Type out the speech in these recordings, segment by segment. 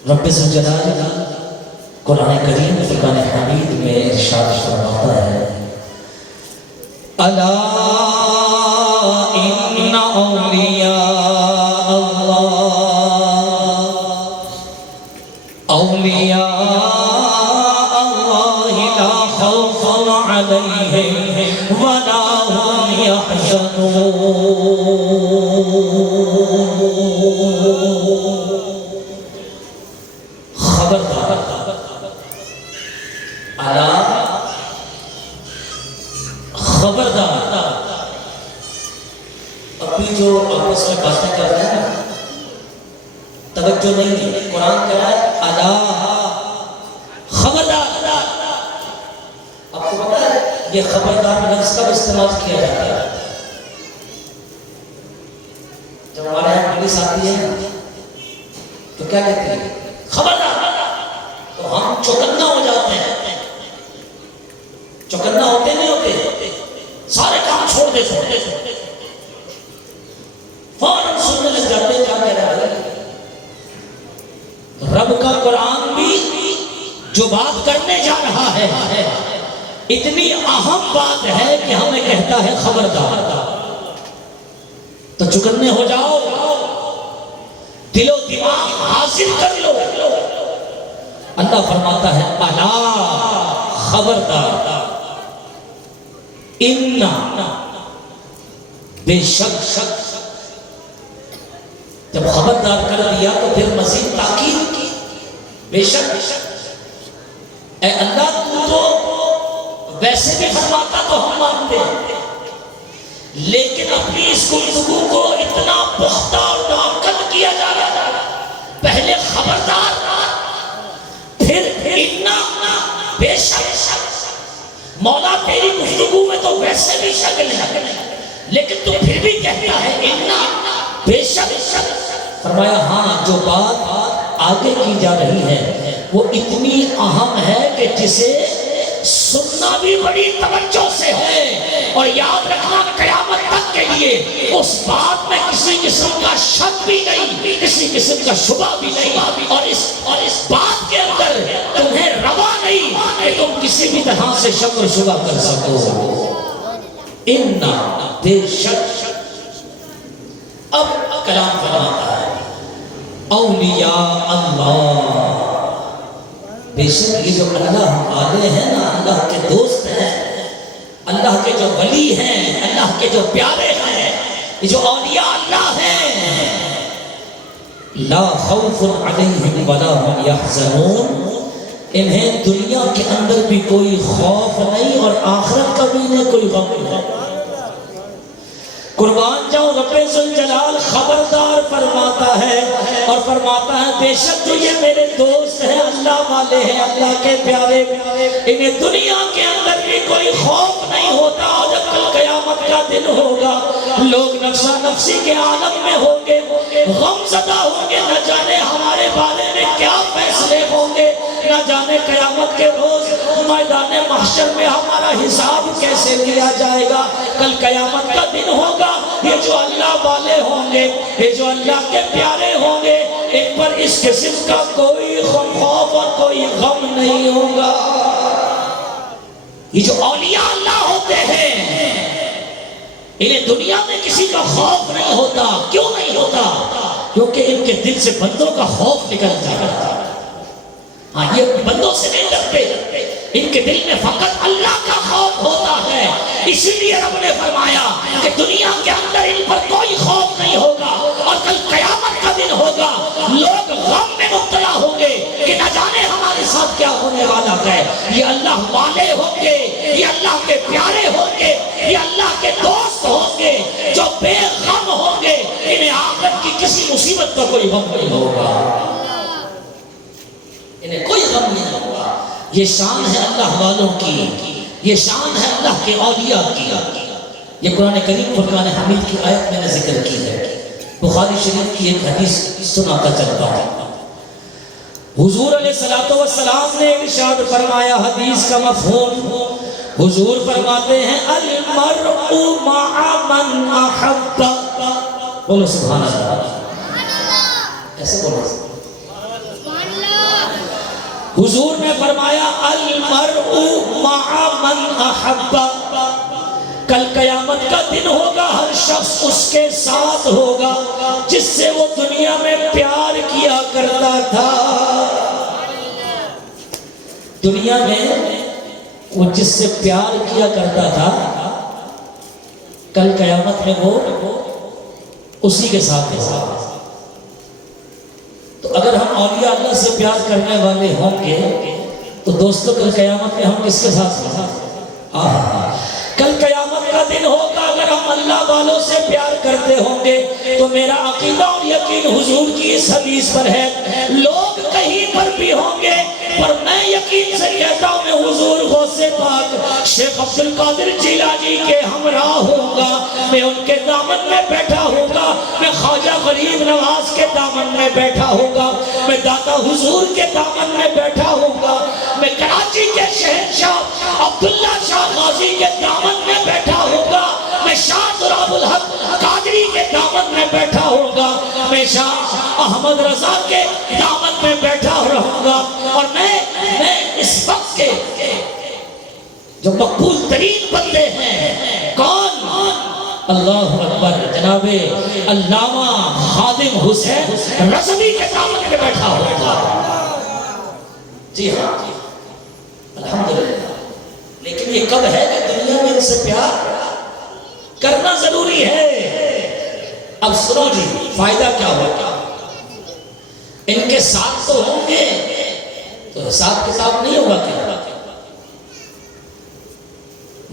رب ذوالجلال قرآن کریم فرقان حمید میں ارشاد فرماتا ہے الا ان اولیاء اللہ لا خوف علیہم ولا هم يحزنون خبردار خبردار ابھی جو آپس میں باتیں کر رہے ہیں توجہ نہیں ہے قرآن کہہ رہا ہے الا خبردار آپ کو پتا ہے یہ خبردار لفظ کب استعمال کیا جاتا ہے جب ہمارے یہاں پولیس آتی ہے تو کیا کہتے ہیں خبردار تو ہم چوکنا ہو جاتے ہیں چوکنا ہوتے نہیں ہوتے سارے کام چھوڑ دے فوراً سننے لگ جاتے ہیں کیا کہہ رہا ہے رب کا قرآن بھی جو بات کرنے جا رہا ہے اتنی اہم بات ہے کہ ہمیں کہتا ہے خبردار تو چکنے ہو جاؤ دل و دماغ حاصل کر لو اللہ فرماتا ہے الا خبردار ان بے شک جب خبردار کر دیا تو پھر مزید تاکید کی بے شک اے اللہ تو ویسے بھی فرماتا تو ہم مانتے ہیں لیکن اپنی اس گفتگو کو اتنا پختہ اور مؤکد کیا جا رہا ہے پہلے خبردار پھر بے شک مولا تیری گفتگو میں تو ویسے بھی شکل ہے لیکن تو پھر بھی کہتا ہے بے شک فرمایا ہاں جو بات آگے کی جا رہی ہے وہ اتنی اہم ہے کہ جسے سننا بھی بڑی توجہ سے ہے اور یاد رکھنا قیامت تک کے لیے اس بات میں کسی قسم کا شک بھی نہیں کسی قسم کا شبہ بھی نہیں اور اس بات کے اندر تمہیں روا نہیں کہ تم کسی بھی طرح سے شک اور شبہ کر سکو بے شک اب کلام فرماتا ہے اولیاء اللہ بے شک یہ جو اللہ والے ہیں نا اللہ کے دوست ہیں اللہ کے جو ولی ہیں اللہ کے جو پیارے ہیں یہ جو اولیاء اللہ ہیں لا خوف علیہم ولا هم يحزنون انہیں دنیا کے اندر بھی کوئی خوف نہیں اور آخرت کا بھی انہیں کوئی غم نہیں قربان جاؤ رب ذوالجلال خبردار فرماتا ہے اور فرماتا ہے بے شک جو یہ میرے دوست ہیں اللہ والے ہیں اللہ کے پیارے انہیں دنیا کے اندر بھی کوئی خوف نہیں ہوتا اور جب کل قیامت کا دن ہوگا لوگ نفسا نفسی کے عالم میں ہوں گے غم زدہ ہوں گے نہ جانے ہمارے بارے میں کیا فیصلے ہوں گے نہ جانے قیامت کے روز میدان محشر میں ہمارا حساب کیسے لیا جائے گا کل قیامت کا دن ہوگا یہ جو اللہ والے ہوں گے یہ جو اللہ کے پیارے ہوں گے ان پر اس قسم کا کوئی خوف اور کوئی غم نہیں ہوگا یہ جو اولیاء اللہ ہوتے ہیں انہیں دنیا میں کسی کا خوف نہیں ہوتا کیوں نہیں ہوتا کیونکہ ان کے دل سے بندوں کا خوف نکل جاتا ہے ہاں یہ بندوں سے نہیں ڈرتے ان کے دل میں فقط اللہ کا خوف ہوتا ہے اسی لیے رب نے فرمایا کہ دنیا کے اندر ان پر کوئی خوف نہیں ہوگا اور کل قیامت کا دن ہوگا لوگ غم میں مبتلا ہوں گے کہ نہ جانے ہمارے ساتھ کیا ہونے والا ہے یہ اللہ والے ہوں گے یہ اللہ کے پیارے ہوں گے یہ اللہ کے دوست ہوں گے جو بے غم ہوں گے انہیں آخرت کی کسی مصیبت کا کوئی غم نہیں ہوگا انہیں کوئی غم نہیں ہوگا یہ شان ہے اللہ والوں کی یہ شان ہے اللہ کے اولیاء کی یہ قرآن کریم فرقان حمید کی آیت میں نے ذکر کی ہے بخاری شریف کی ایک حدیث سناتا چلتا ہوں حضور علیہ السلام نے ارشاد فرمایا حدیث کا مفہوم حضور فرماتے ہیں المرء مع من احب بولو سبحان اللہ ایسے بولو حضور نے فرمایا المرء مع من احب، کل قیامت کا دن ہوگا، ہر شخص اس کے ساتھ ہوگا جس سے وہ دنیا میں پیار کیا کرتا تھا۔ دنیا میں وہ جس سے پیار کیا کرتا تھا، کل قیامت میں وہ اسی کے ساتھ ہوگا۔ تو اگر ہم اولیاء اللہ سے پیار کرنے والے ہوں گے تو دوستوں کل قیامت میں ہم کس کے ساتھ ہوں؟ کل قیامت کا دن ہوگا، اگر ہم اللہ والوں سے پیار کرتے ہوں گے تو میرا عقیدہ اور یقین حضور کی اس حدیث پر ہے، لوگ کہیں پر بھی ہوں گے پر میں یقین سے کہتا ہوں میں حضور غوث پاک شیخ عبد القادر جیلانی کے ہمراہ ہوں گا، میں ان کے دامن میں بیٹھا ہوں گا، میں خواجہ غریب نواز کے دامن میں بیٹھا ہوں گا، میں داتا حضور کے دامن میں بیٹھا ہوں گا، میں کراچی کے شہنشاہ عبداللہ شاہ غازی کے دامن میں بیٹھا ہوں گا، میں شاہ تراب الحق قادری کے دامن میں بیٹھا ہوں گا، میں شاہ احمد رضا کے دامن میں بیٹھا رہوں گا، اور میں اس وقت کے جو مقبول ترین بندے ہیں کون؟ اللہ اکبر، جناب علامہ خادم حسین رضوی کے دامن میں بیٹھا ہوں گا۔ جی ہاں، الحمدللہ۔ لیکن یہ کب ہے کہ دنیا میں ان سے پیار کرنا ضروری ہے؟ اب سنو جی، فائدہ کیا ہوگا؟ ان کے ساتھ تو ہوں گے تو حساب کتاب نہیں ہوگا کیا؟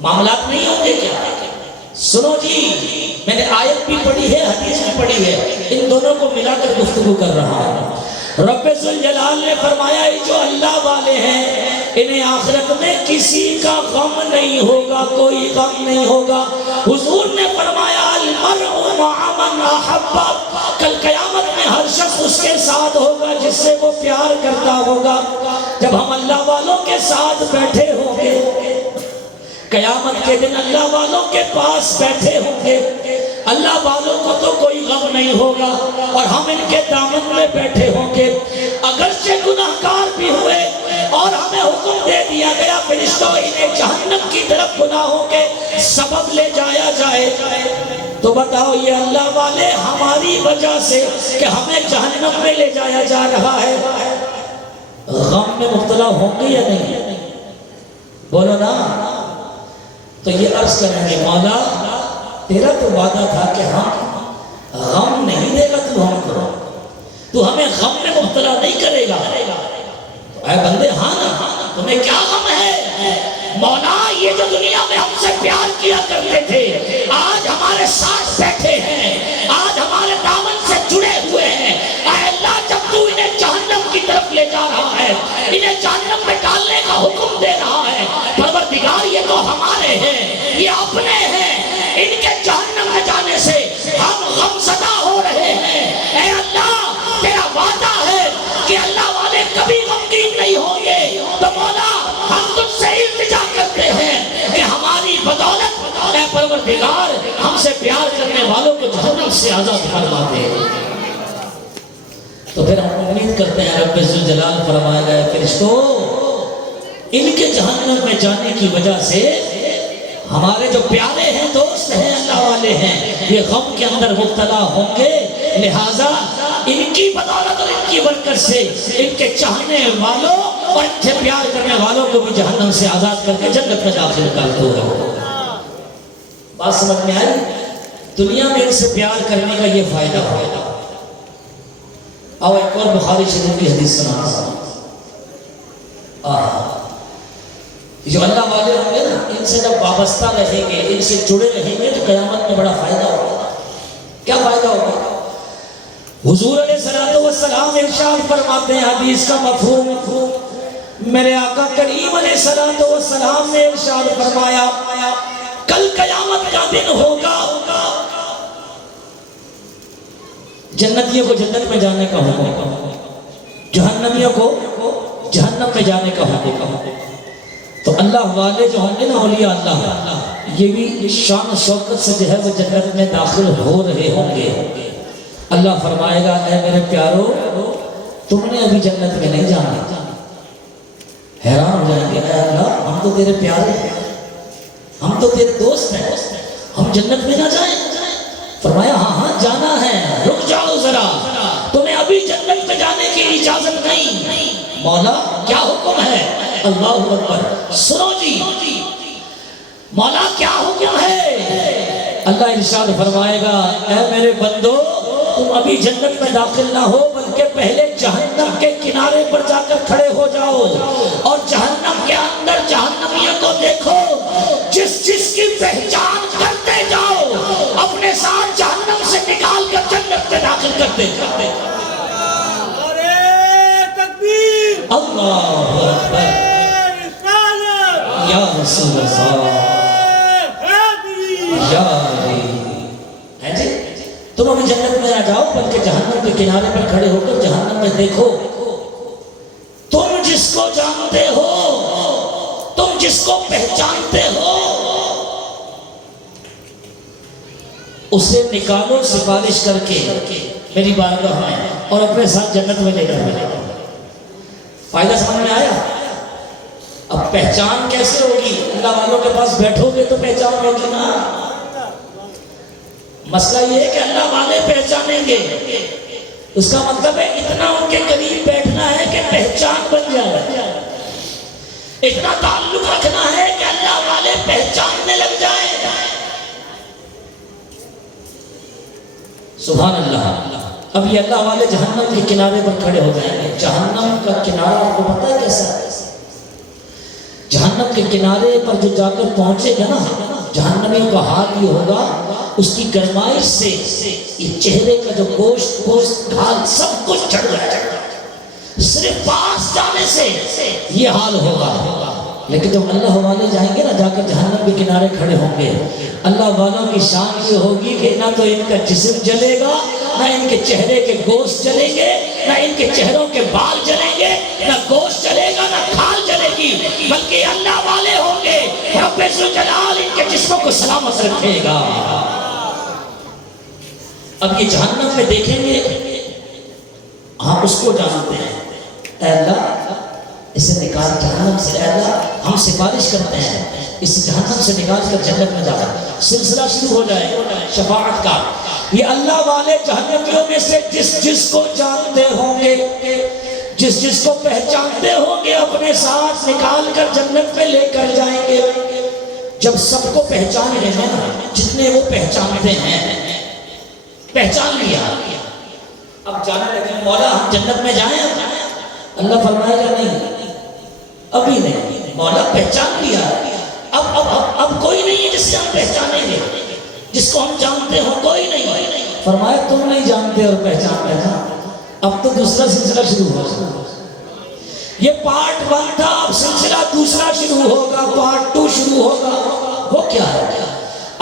معاملات نہیں ہوں گے کیا؟ سنو جی، میں نے آیت بھی پڑھی ہے، حدیث بھی پڑھی ہے، ان دونوں کو ملا کر گفتگو کر رہا ہوں۔ رب ذوالجلال نے فرمایا جو اللہ والے ہیں انہیں آخرت میں کسی کا غم نہیں ہوگا، کوئی غم نہیں ہوگا۔ حضور نے فرمایا المرء مع من احب، کل قیامت میں ہر شخص اس کے ساتھ ہوگا جس سے وہ پیار کرتا ہوگا۔ جب ہم اللہ والوں کے ساتھ بیٹھے ہوں گے، قیامت کے دن اللہ والوں کے پاس بیٹھے ہوں گے، اللہ والوں کو تو کوئی غم نہیں ہوگا، اور ہم ان کے دامن میں بیٹھے ہوں گے، اگرچہ گناہگار بھی ہوئے اور ہمیں حکم دے دیا گیا فرشتوں انہیں جہنم کی طرف گناہوں کے سبب لے جایا جائے، تو بتاؤ یہ اللہ والے ہماری وجہ سے کہ ہمیں جہنم میں لے جایا جا رہا ہے غم میں مبتلا ہوں گے یا نہیں؟ بولو نا۔ تو یہ عرض کریں گے مولا تیرا تو وعدہ تھا کہ ہم غم نہیں دے گا تو ہم کو، تو ہمیں غم میں مبتلا نہیں کرے گا۔ اے بندے ہاں نا، تمہیں کیا غم ہے؟ مولا یہ جو دنیا میں ہم سے پیار کیا کرتے تھے آج ہمارے ساتھ بیٹھے ہیں، آج ہمارے دامن سے جڑے ہوئے ہیں، اے اللہ جب تو انہیں جہنم کی طرف لے جا رہا ہے، انہیں جہنم میں ڈالنے کا حکم دے رہا ہے، پروردگار یہ تو ہمارے ہیں، یہ اپنے ہیں، ان کے جہنم میں جانے سے ہم غمزدہ ہو رہے ہیں۔ اے اللہ تیرا وعدہ ہے کہ اللہ والے کبھی غمگین نہیں ہوں گے، تو مولا ہم تجھ سے التجا کرتے ہیں کہ ہماری بدولت اے پروردگار ہم سے پیار کرنے والوں کو جہنم سے آزاد فرما دے۔ تو پھر ہم امید کرتے ہیں رب ذوالجلال فرمائے گا فرشتوں ان کے جہنم میں جانے کی وجہ سے ہمارے جو پیارے ہیں، دوست ہیں، اللہ والے ہیں، یہ غم کے اندر مبتلا ہوں گے، لہٰذا ان کی بدولت اور ان کی برکت سے ان کے چاہنے والوں اور ان سے پیار کرنے والوں کو بھی جہنم سے آزاد کر کے جنت میں داخل کر دو۔ بات سمجھ میں آئی؟ دنیا میں ان سے پیار کرنے کا یہ فائدہ ہوگا۔ آؤ ایک اور بخاری شریف کی حدیث سنا۔ جو اللہ والے ہوں گے نا، ان سے جب وابستہ رہیں گے، ان سے جڑے رہیں گے تو قیامت میں بڑا فائدہ ہوگا۔ کیا فائدہ ہوگا؟ حضور علیہ السلام ارشاد فرماتے ہیں، حدیث کا مفہوم میرے آقا کریم علیہ السلام نے ارشاد فرمایا کل قیامت کا دن ہوگا، جنتیوں کو جنت میں جانے کا حکم، جہنمیوں کو جہنم میں جانے کا حکم۔ تو اللہ والے جو ہوں گے نا، اولیاء اللہ، یہ بھی شان و شوکت سے جو ہے وہ جنت میں داخل ہو رہے ہوں گے۔ اللہ فرمائے گا اے میرے پیارو تم نے ابھی جنت میں نہیں جانا، حیران ہو جائیں گے، اے اللہ ہم تو تیرے پیارے ہیں، ہم تو تیرے دوست ہیں، ہم جنت میں نہ جائیں؟ فرمایا ہاں ہاں جانا ہے، رک جاؤ ذرا، تمہیں ابھی جنت میں جانے کی اجازت نہیں۔ مولا کیا حکم ہے؟ اللہ اکبر، سنو جی مولا کیا حکم ہے؟ اللہ ارشاد فرمائے گا اے میرے بندو تم ابھی جنت میں داخل نہ ہو، بلکہ پہلے جہنم کے کنارے پر جا کر کھڑے ہو جاؤ اور جہنم کے اندر جہنمیوں کو دیکھو، جس جس کی پہچان کرتے جاؤ اپنے ساتھ جہنم سے نکال کر جنت میں داخل کرتے جاتے۔ اللہ اکبر، یا رسول اللہ، یا ہے جی تم ابھی جنت میں نہ جاؤ بلکہ جہنم کے کنارے پر کھڑے ہو کر جہنم میں دیکھو، تم جس کو جانتے ہو، تم جس کو پہچانتے ہو، اسے نکالو سفارش کر کے میری بارگاہ میں اور اپنے ساتھ جنت میں لے کر۔ فائدہ سمجھ میں آیا؟ اب پہچان کیسے ہوگی؟ اللہ والوں کے پاس بیٹھو گے تو پہچان ہوگی نا۔ مسئلہ یہ ہے کہ اللہ والے پہچانیں گے، اس کا مطلب ہے اتنا ان کے قریب بیٹھنا ہے کہ پہچان بن جائے، اتنا تعلق رکھنا ہے کہ اللہ والے پہچاننے لگ جائیں۔ سبحان اللہ۔ اب یہ اللہ والے جہنم کے کنارے پر کھڑے ہو جائیں گے۔ جہنم کا کنارہ آپ کو پتہ ہے کیسا ہے؟ جہنم کے کنارے پر جو جا کر پہنچے گا نا، جہنمی کا حال یہ ہوگا، اس کی گرمائش سے یہ چہرے کا جو گوشت گھال سب کچھ چڑھ جائے گا، صرف پاس جانے سے یہ حال ہوگا۔ لیکن جب اللہ والے جائیں گے نا، جا کر جہنم کے کنارے کھڑے ہوں گے، اللہ والوں کی شان یہ ہوگی کہ نہ تو ان کا جسم جلے گا، نہ ان کے چہرے کے گوشت جلیں گے، نہ ان کے چہروں کے بال جلیں گے، نہ گوشت جلے گا نہ کھال جلے گی، بلکہ اللہ والے ہوں گے، رب ذوالجلال ان کے جسموں کو سلامت رکھے گا۔ اب یہ جہنم میں دیکھیں گے، ہم اس کو جانتے ہیں، اے اللہ اسے نکال جہنم سے، اے اللہ ہم سفارش کرتے ہیں اس جہنم سے نکال کر جنت میں جاتا۔ سلسلہ شروع ہو جائے شفاعت کا۔ یہ اللہ والے جہنمیوں میں سے جس جس کو جانتے ہوں گے، جس جس کو پہچانتے ہوں گے، اپنے ساتھ نکال کر جنت میں لے کر جائیں گے۔ جب سب کو پہچان لیں گے نا، جتنے وہ پہچانتے ہیں، پہچان لیا، اب جانے لگے مولا ہم جنت میں جائیں؟ اللہ فرمائے گا نہیں ابھی نہیں، مولا پہچان لیا، اب کوئی نہیں ہے جس سے ہم پہچانیں گے، جس کو ہم جانتے ہو کوئی نہیں۔ فرمایا تم نہیں جانتے اور پہچان لینا، اب تو دوسرا سلسلہ شروع ہو۔ یہ پارٹ 1 تھا، اب سلسلہ دوسرا شروع ہوگا، پارٹ 2 شروع ہوگا۔ وہ کیا ہے؟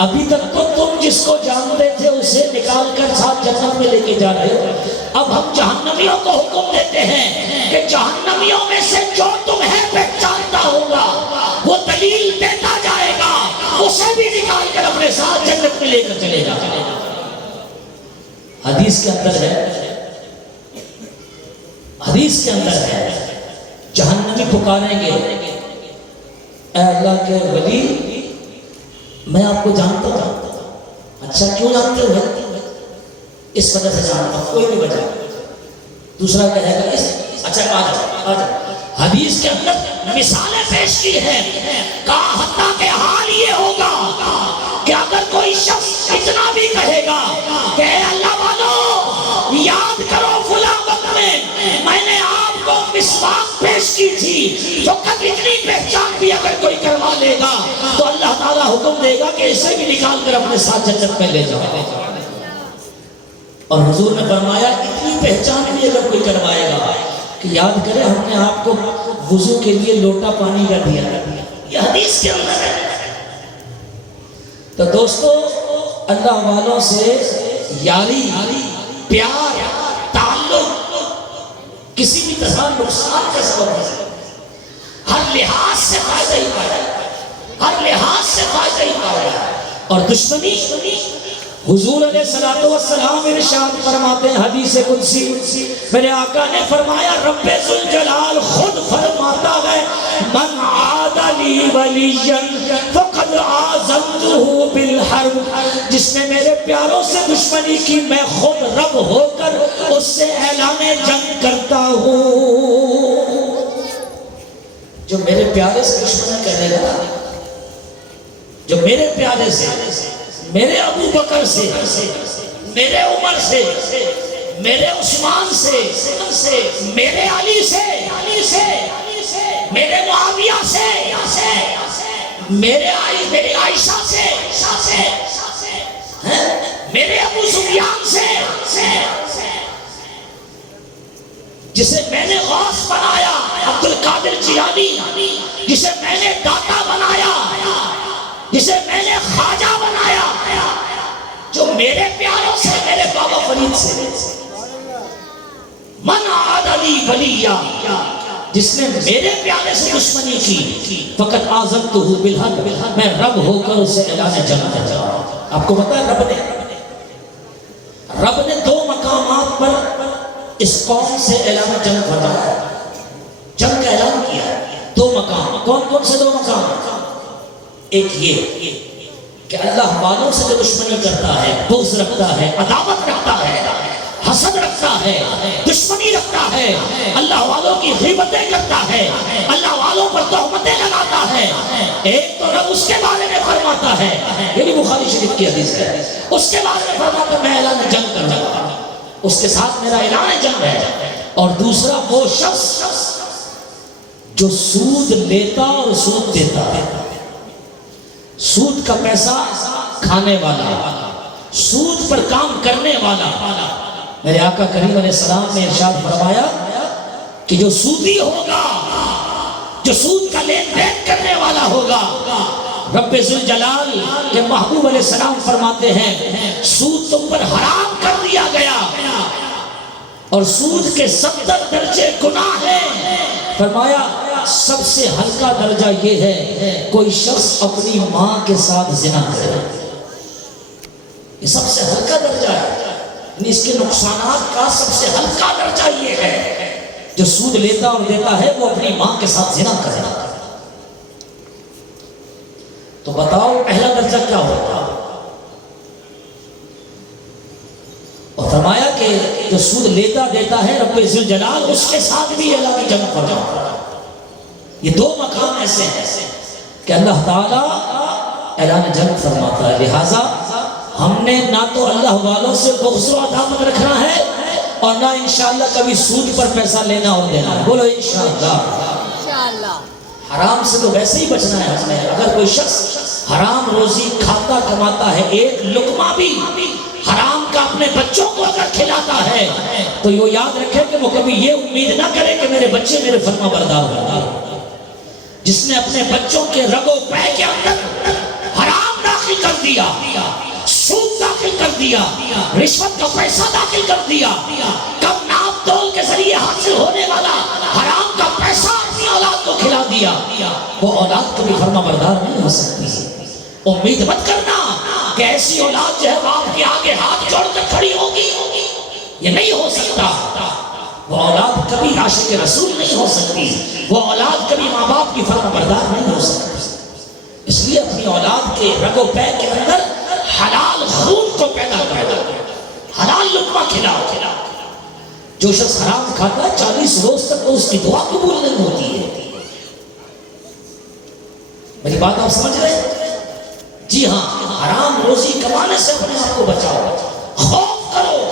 ابھی تک تو تم جس کو جانتے تھے اسے نکال کر ساتھ جنت میں لے کے جا رہے ہو، اب ہم جہنمیوں کو حکم دیتے ہیں کہ جہنمیوں میں سے جو تمہیں پہچانتا ہوگا وہ دلیل دیتا جائے گا، اسے بھی نکال کر اپنے ساتھ جنت میں لے کر چلے گا۔ حدیث کے اندر ہے، حدیث کے اندر ہے، جہنمی پکاریں گے اے اللہ کے ولی میں آپ کو جانتا ہوں۔ اچھا کیوں جانتے ہو؟ اس وجہ سے جانتا ہوں، کوئی بھی وجہ۔ دوسرا کہے گا اچھا آ جاؤ۔ حدیث کے اندر مثالیں پیش کی ہے، کہا حتیٰ کہ حال یہ ہوگا کہ اگر کوئی شخص اتنا بھی کہے گا کہ اے اللہ والو یاد کرو فلاں وقت میں نے آپ کو مسواک پیش کی تھی، تو کب اتنی پہچان بھی اگر کوئی کروا لے گا تو اللہ تعالیٰ حکم دے گا کہ اسے بھی نکال کر اپنے ساتھ جنت میں لے جاؤ۔ اور حضور نے فرمایا اتنی پہچان بھی اگر کوئی کروائے گا کہ یاد کرے ہم نے آپ کو وضو کے لیے لوٹا پانی کا دیا، یہ حدیث کے اندر ہے۔ تو دوستو اللہ والوں سے یاری، پیار، تعلق کسی بھی طرح نقصان کا سبب ہے، ہر لحاظ سے فائدہ ہی فائدہ، ہر لحاظ سے فائدہ ہی فائدہ۔ اور دشمنی، حضور علیہ السلام ارشاد فرماتے ہیں حدیث قدسی، میرے آقا نے فرمایا رب ذوالجلال خود فرماتا ہے ولیا فقد آذنته بالحرب، جس نے میرے پیاروں سے دشمنی کی میں خود رب ہو کر اس سے اعلان جنگ کرتا ہوں۔ جو میرے پیارے سے دشمنی کرنے لگا، جو میرے پیارے سے، میرے ابو بکر سے، میرے عمر سے، میرے عثمان سے، میرے علی سے، میرے معاویہ سے، میرے عائشہ سے، میرے ابو سفیان سے، جسے میں نے غوث بنایا عبد القادر جیلانی، جسے میں نے داتا بنایا، جسے میں نے خواجہ بنایا، جو میرے پیاروں سے، میرے بابا فرید سے، من عاد لی ولیہ، جس نے میرے پیارے سے دشمنی کی، فقط آذنتہ بالحرب، میں رب ہو کر اسے اعلان جنگ کرتا ہوں۔ آپ کو پتا ہے رب نے 2 مقامات پر اس قوم سے اعلان جنگ فرمایا، جنگ کا اعلان کیا۔ 2 مقام، کون سے 2 مقام؟ ایک یہ کہ اللہ والوں سے جو دشمنی کرتا ہے، بغض رکھتا ہے، عداوت رکھتا ہے، حسد رکھتا ہے، دشمنی رکھتا ہے، اللہ والوں کی غیبتیں کرتا ہے، اللہ والوں پر تہمتیں لگاتا ہے، ایک تو رب اس کے بارے میں فرماتا ہے، یہ بھی بخاری شریف کی حدیث ہے، اس کے بارے میں فرماتا ہے میں اعلان جنگ کروں گا، اس کے ساتھ میرا اعلان جنگ ہے۔ اور دوسرا وہ شخص جو سود لیتا اور سود دیتا ہے، سود کا پیسہ کھانے والا، سود پر کام کرنے والا، میرے آقا کریم علیہ السلام نے ارشاد فرمایا کہ جو سودی ہوگا، جو سود کا لین دین کرنے والا ہوگا، رب ذوالجلال کے محبوب علیہ السلام فرماتے ہیں سود تم پر حرام کر دیا گیا، اور سود کے 70 درجے گناہ ہیں۔ فرمایا سب سے ہلکا درجہ یہ ہے کوئی شخص اپنی ماں کے ساتھ زنا کرے، یہ سب سے ہلکا درجہ ہے، یعنی اس کے نقصانات کا سب سے ہلکا درجہ یہ ہے جو سود لیتا اور دیتا ہے وہ اپنی ماں کے ساتھ زنا کرے۔ تو بتاؤ پہلا درجہ کیا ہوگا؟ اور فرمایا کہ جو سود لیتا دیتا ہے رب ذوالجلال اس کے ساتھ بھی اعلان جنگ فرماتا ہے۔ یہ 2 مقام ایسے ہیں کہ اللہ تعالیٰ اعلان جنگ فرماتا ہے، لہٰذا ہم نے نہ تو اللہ والوں سے بغض و عداوت رکھنا ہے اور نہ انشاءاللہ کبھی سود پر پیسہ لینا اور دینا ہے۔ بولو انشاءاللہ۔ حرام سے تو ویسے ہی بچنا ہے ہمیں۔ اگر کوئی شخص حرام روزی کھاتا کماتا ہے، ایک لقمہ بھی حرام کا اپنے بچوں کو اگر کھلاتا ہے تو یہ یاد رکھے کہ وہ کبھی یہ امید نہ کرے کہ میرے بچے میرے فرما بردار ہوں۔ جس نے اپنے بچوں کے رگ و پے کے اندر حرام داخل کر دیا، سود داخل کر دیا، رشوت کا پیسہ داخل کر دیا، کم ناپ تول کے ذریعے حاصل ہونے والا حرام کا پیسہ اپنی اولاد کو کھلا دیا، وہ اولاد کبھی فرما بردار نہیں ہو سکتی۔ امید مت کرنا کہ ایسی اولاد جو ہے باپ کے آگے ہاتھ جوڑ کر کھڑی ہوگی، یہ نہیں ہو سکتا۔ وہ اولاد کبھی عاشق رسول نہیں ہو سکتی، وہ اولاد کبھی ماں باپ کی فرما بردار نہیں ہو سکتی۔ اس لیے اپنی اولاد کے رگ و پے کے اندر حلال خون کو پیدا کرو، حلال لقمہ کھلاؤ۔ جو شخص حرام کھاتا ہے 40 روز تک اس کی دعا قبول نہیں ہوتی ہے۔ میری بات آپ سمجھ رہے ہیں؟ جی ہاں، حرام روزی کمانے سے اپنے آپ کو بچاؤ، خوف کرو،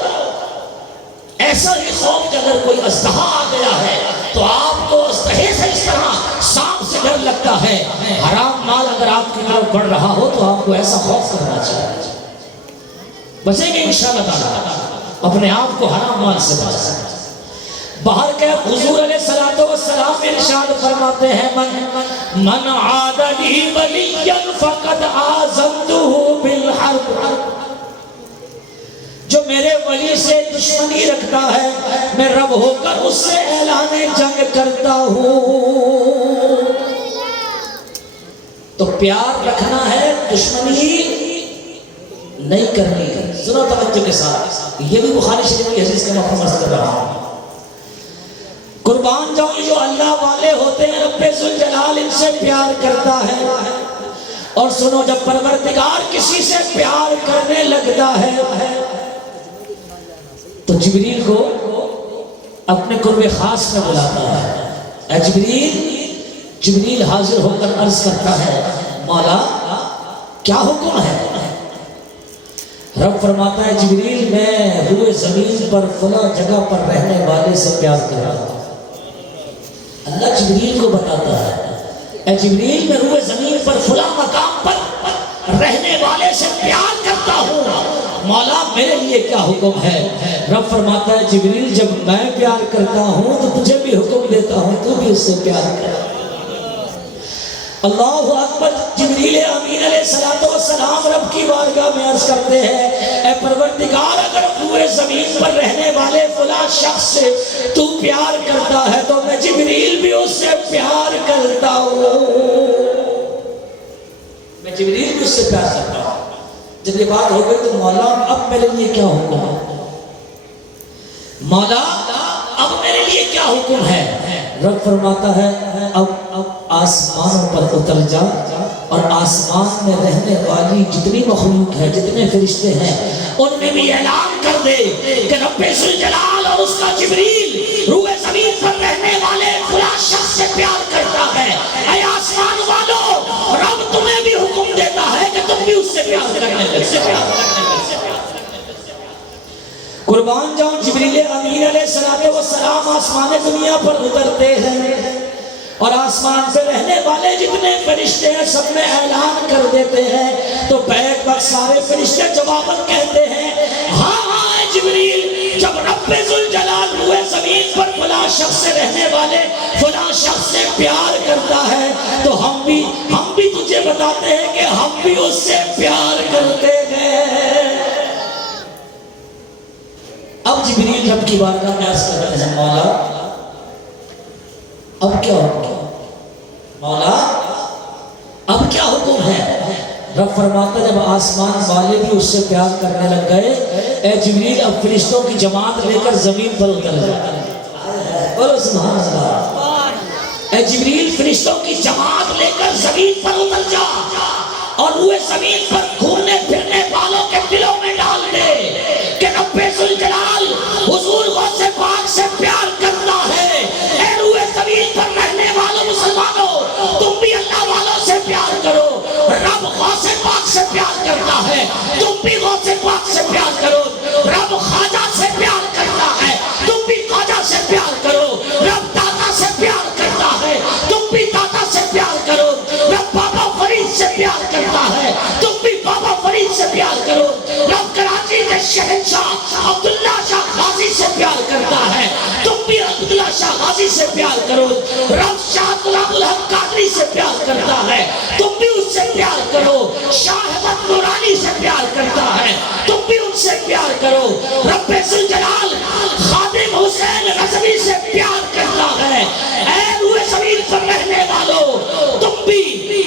ایسا ہی خوف کہ اگر کوئی اژدہا آ گیا ہے تو آپ کو اژدہے سے اس طرح سانپ سے ڈر لگتا ہے، حرام مال اگر آپ کی طرف بڑھ رہا ہو تو آپ کو ایسا خوف کرنا چاہیے۔ بچیں گے انشاءاللہ تعالیٰ، اپنے آپ کو حرام مال سے بچائیں۔ باہر کے حضور علیہ السلام ارشاد فرماتے ہیں من عاد لی ولیا فقد آذنتہ بالحرب، جو میرے ولی سے دشمنی رکھتا ہے میں رب ہو کر اس سے اعلان جنگ کرتا ہوں۔ تو پیار رکھنا ہے، دشمنی نہیں کرنی ہے۔ ذرا توجہ کے ساتھ، یہ بھی بخاری شریف کی حدیث کا مفہوم عرض کر رہا ہوں۔ قربان جاؤں جو اللہ والے ہوتے ہیں رب ذوالجلال ان سے پیار کرتا ہے. اور سنو جب پروردگار کسی سے پیار کرنے لگتا ہے تو جبریل کو اپنے قرب خاص میں بلاتا ہے. اے جبریل. جبریل حاضر ہو کر عرض کرتا ہے مولا کیا حکم ہے؟ رب فرماتا ہے جبریل میں روئے زمین پر فلاں جگہ پر رہنے والے سے پیار کر رہا ہوں. اللہ جبریل کو بتاتا ہے اے جبریل میں روئے زمین پر فلاں مقام پر رہنے والے سے پیار کرتا ہوں. مولا میرے لیے کیا حکم ہے؟ رب فرماتا ہے جبریل جب میں پیار کرتا ہوں تو تجھے بھی حکم دیتا ہوں تو بھی اس سے پیار کر. اللہ اکبر. جبریل امین علیہ السلام رب کی بارگاہ میں عرض کرتے ہیں اے پروردگار اگر پورے زمین پر رہنے والے فلاں شخص سے تو پیار کرتا ہے تو میں جبریل بھی اس سے پیار کرتا ہوں. میں جبریل بھی اس سے پیار کرتا ہوں. جب یہ بات ہو گئی تو مولا اب میرے لیے کیا حکم ہے؟ مولا اب میرے لیے کیا حکم ہے؟ رب فرماتا ہے اب آسمانوں پر اتر جا اور آسمان میں رہنے والی جتنی مخلوق ہے جتنے فرشتے ہیں ان میں بھی اعلان کر دے کہ رب ذوالجلال اور اس کا جبریل روئے زمین پر رہنے والے فلاں شخص سے پیار کرتا ہے. اے آسمان والو رب تمہیں بھی حکم دیتا ہے کہ تم بھی اس سے پیار کرنے لگے. قربان جاؤں جبریل امین علیہ السلام آسمان دنیا پر اترتے ہیں اور آسمان پہ رہنے والے جتنے فرشتے ہیں سب میں اعلان کر دیتے ہیں تو بیک وقت سارے فرشتے جواباً کہتے ہیں ہاں ہاں جبریل جب رب ذوالجلال ہوئے زمین پر فلاں شخص سے رہنے والے فلاں شخص سے پیار کرتا ہے تو ہم بھی تجھے بتاتے ہیں کہ ہم بھی اس سے پیار کرتے ہیں. اب جبریل رب کی بارگاہ میں عرض کرتے ہیں مولا اب کیا حکم؟ مولا اب کیا حکم ہے؟ رب فرماتا جب آسمان والے بھی اس سے پیار کرنے لگ گئے اے جبریل اب فرشتوں کی جماعت لے کر زمین پر اتر جا. بولو سبحان اللہ. اے جبریل فرشتوں کی جماعت لے کر زمین پر اتر جا اور روئے زمین پر گھومنے پھرنے والوں کے دلوں میں ڈال دے کہ رب ذوالجلال حضور غوث پاک سے پیار کرتا ہے. اے روئے زمین پر رہنے والوں مسلمانوں تم بھی اللہ والوں سے پیار کرو. رب غوث پاک سے پیار کرتا ہے تم بھی غوث پاک سے پیار کرو. رب خواجہ سے پیار کرتا ہے تم بھی خواجہ سے پیار کرو. رب داتا سے پیار کرتا ہے تم بھی داتا سے پیار کرو. رب بابا فرید سے پیار کرتا ہے تم بھی بابا فرید سے پیار کرو. رب کراچی کے شہنشاہ عبداللہ شاہ غازی سے پیار کرتا ہے تم بھی عبداللہ شاہ غازی سے پیار کرو. رب شاہ غلام الحق قادری سے پیار کرتا ہے تم بھی اس سے پیار کرو. شاہ احمد نورانی سے پیار کرتا ہے تم بھی ان سے پیار کرو. رب ذوالجلال خادم حسین رضوی سے پیار کرتا ہے. اے روئے زمین پر رہنے والو تم بھی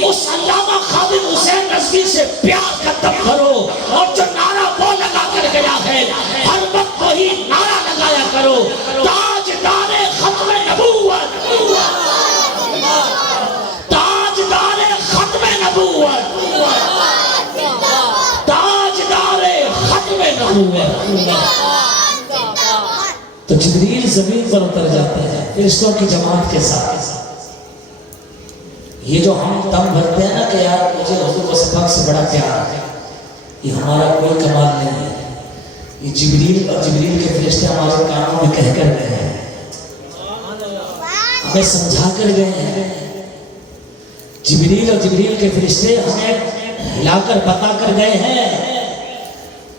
اس علامہ خادم حسین رضوی سے پیار کا دم بھرو اور جو نعرہ وہ لگا کر گیا ہے ہر وقت وہی نعرہ لگایا کرو تاجدار ختم نبوت تاجدار ختم نبوت تاجدار ختم نبوت. تو جبریل زمین پر اتر جاتے ہیں فرشتوں کی جماعت کے ساتھ. یہ جو ہم دم بھرتے ہیں نا کہ یار مجھے حضور غوث پاک سے بڑا پیار ہے یہ ہمارا کوئی کمال نہیں ہے. یہ جبریل اور جبریل کے فرشتے ہمارے کانوں میں کہہ کر گئے ہیں ہمیں سمجھا کر گئے ہیں. جبریل اور جبریل کے فرشتے ہمیں ہلا کر بتا کر گئے ہیں.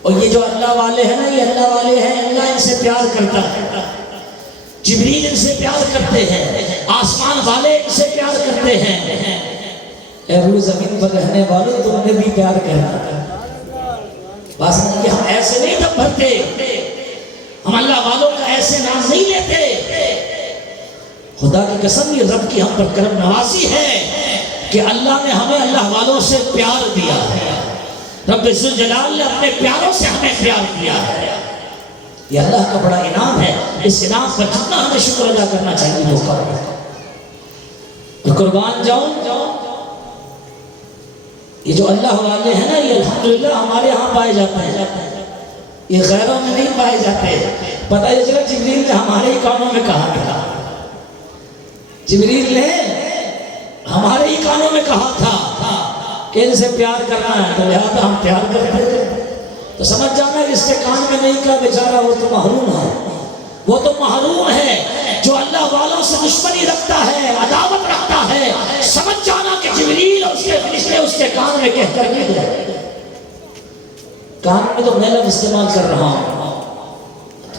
اور یہ جو اللہ والے ہیں نا یہ اللہ والے ہیں اللہ ان سے پیار کرتا ہے. جبریل ان سے پیار کرتے ہیں آسمان والے ان سے پیار کرتے ہیں. اے روئے زمین پر رہنے والوں تم نے بھی پیار کرنا. بس ہم ایسے نہیں دم بھرتے ہم اللہ والوں کا ایسے نام نہیں لیتے. خدا کی قسم یہ رب کی ہم پر کرم نوازی ہے کہ اللہ نے ہمیں اللہ والوں سے پیار دیا ہے. رب ذوالجلال نے اپنے پیاروں سے ہمیں پیار دیا ہے. یہ اللہ کا بڑا انعام ہے، اس انعام پر جتنا ہمیں شکر ادا کرنا چاہیے وہ کرو۔ تو قربان جاؤں، یہ جو اللہ والے ہیں نا، یہ الحمدللہ ہمارے ہاں پائے جاتے ہیں، یہ غیروں میں نہیں پائے جاتے۔ پتہ یہ چلا جبریل نے ہمارے ہی کانوں میں کہا تھا، جبریل نے ہمارے ہی کانوں میں کہا تھا کہ ان سے پیار کرنا ہے، تو لہٰذا ہم پیار کرتے تھے۔ تو سمجھ جانا جس کے کان میں نہیں کہا بیچارہ وہ تو محروم ہے، وہ تو محروم ہے جو اللہ والوں سے دشمنی رکھتا ہے، عداوت رکھتا ہے۔ سمجھ جانا کہ جبریل اور اس کے فرشتے اس کے کان میں کہہ کر نہیں گئے۔ کان میں تو میں لفظ استعمال کر رہا ہوں،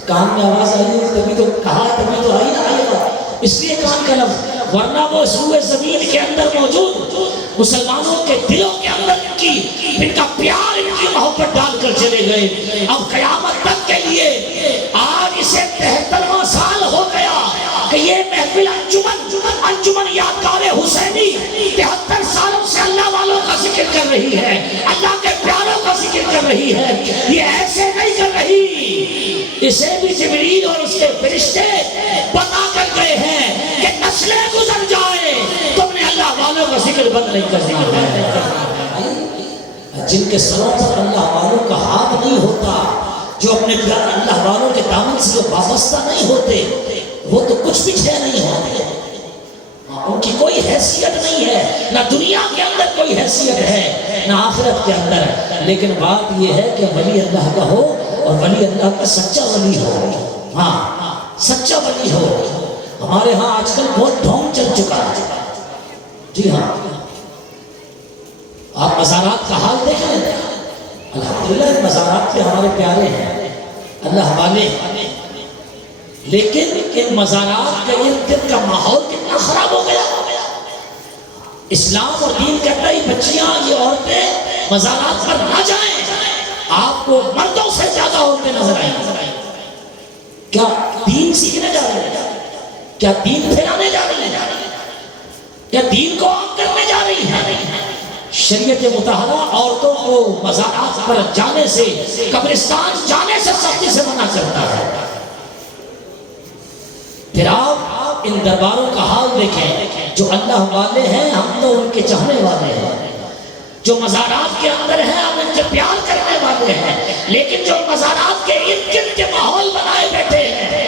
کان میں آواز آئی تبھی تو کہا، تبھی تو آئی نہ آئے گا، اس لیے کان کا لفظ، ورنہ وہ سوئے زمین کے اندر موجود مسلمانوں کے دلوں کے اندر ان کا پیار، ان کی محبت ڈال کر چلے گئے۔ اب قیامت تک کے لیے آج اسے 73واں سال ہو گیا کہ یہ محفل انجمن یادگار حسینی 73 سالوں سے اللہ والوں کا ذکر کر رہی ہے، اللہ کے پیاروں کا ذکر کر رہی ہے۔ یہ ایسے نہیں کر رہی، اسے بھی جبریل اور اس کے فرشتے بتا کر گئے ہیں کہ نسلیں گزر جائے تم نے اللہ والوں کا ذکر بند نہیں کر دیا۔ جن کے سروں پر اللہ والوں کا ہاتھ نہیں ہوتا، جو اپنے پیارے اللہ والوں کے دامن سے جو وابستہ نہیں ہوتے، وہ تو کچھ بھی چھ نہیں ہوتے، ان کی کوئی حیثیت نہیں ہے، نہ دنیا کے اندر کوئی حیثیت ہے نہ آخرت کے اندر۔ لیکن بات یہ ہے کہ ولی اللہ کا ہو اور ولی اللہ کا سچا ولی ہو، ہاں سچا ولی ہو۔ ہمارے ہاں آج کل بہت ڈھونگ چل چکا ہے، جی ہاں، آپ مزارات کا حال دیکھ لیں، الحمدللہ مزارات پہ ہمارے پیارے ہیں اللہ والے، لیکن ان مزارات کا ان کا ماحول کتنا خراب ہو گیا۔ اسلام اور دین کہتا ہے بچیاں، یہ عورتیں مزارات پر نہ جائیں، آپ کو مردوں سے زیادہ عورتیں نظر آئیں۔ کیا دین سیکھنے جا رہے ہیں؟ کیا دین پھیلانے جا رہی ہیں؟ کیا دین کو عام کرنے جا رہی ہیں؟ شریعت مطہرہ عورتوں کو مزارات پر جانے سے، قبرستان جانے سے سختی سے منع کرتا ہے۔ پھر آپ ان درباروں کا حال دیکھیں، جو اللہ والے ہیں ہم تو ان کے چاہنے والے ہیں، جو مزارات کے اندر ہیں ہم ان سے پیار کرنے والے ہیں، لیکن جو مزارات کے ارد گرد کے ماحول بنائے بیٹھے ہیں،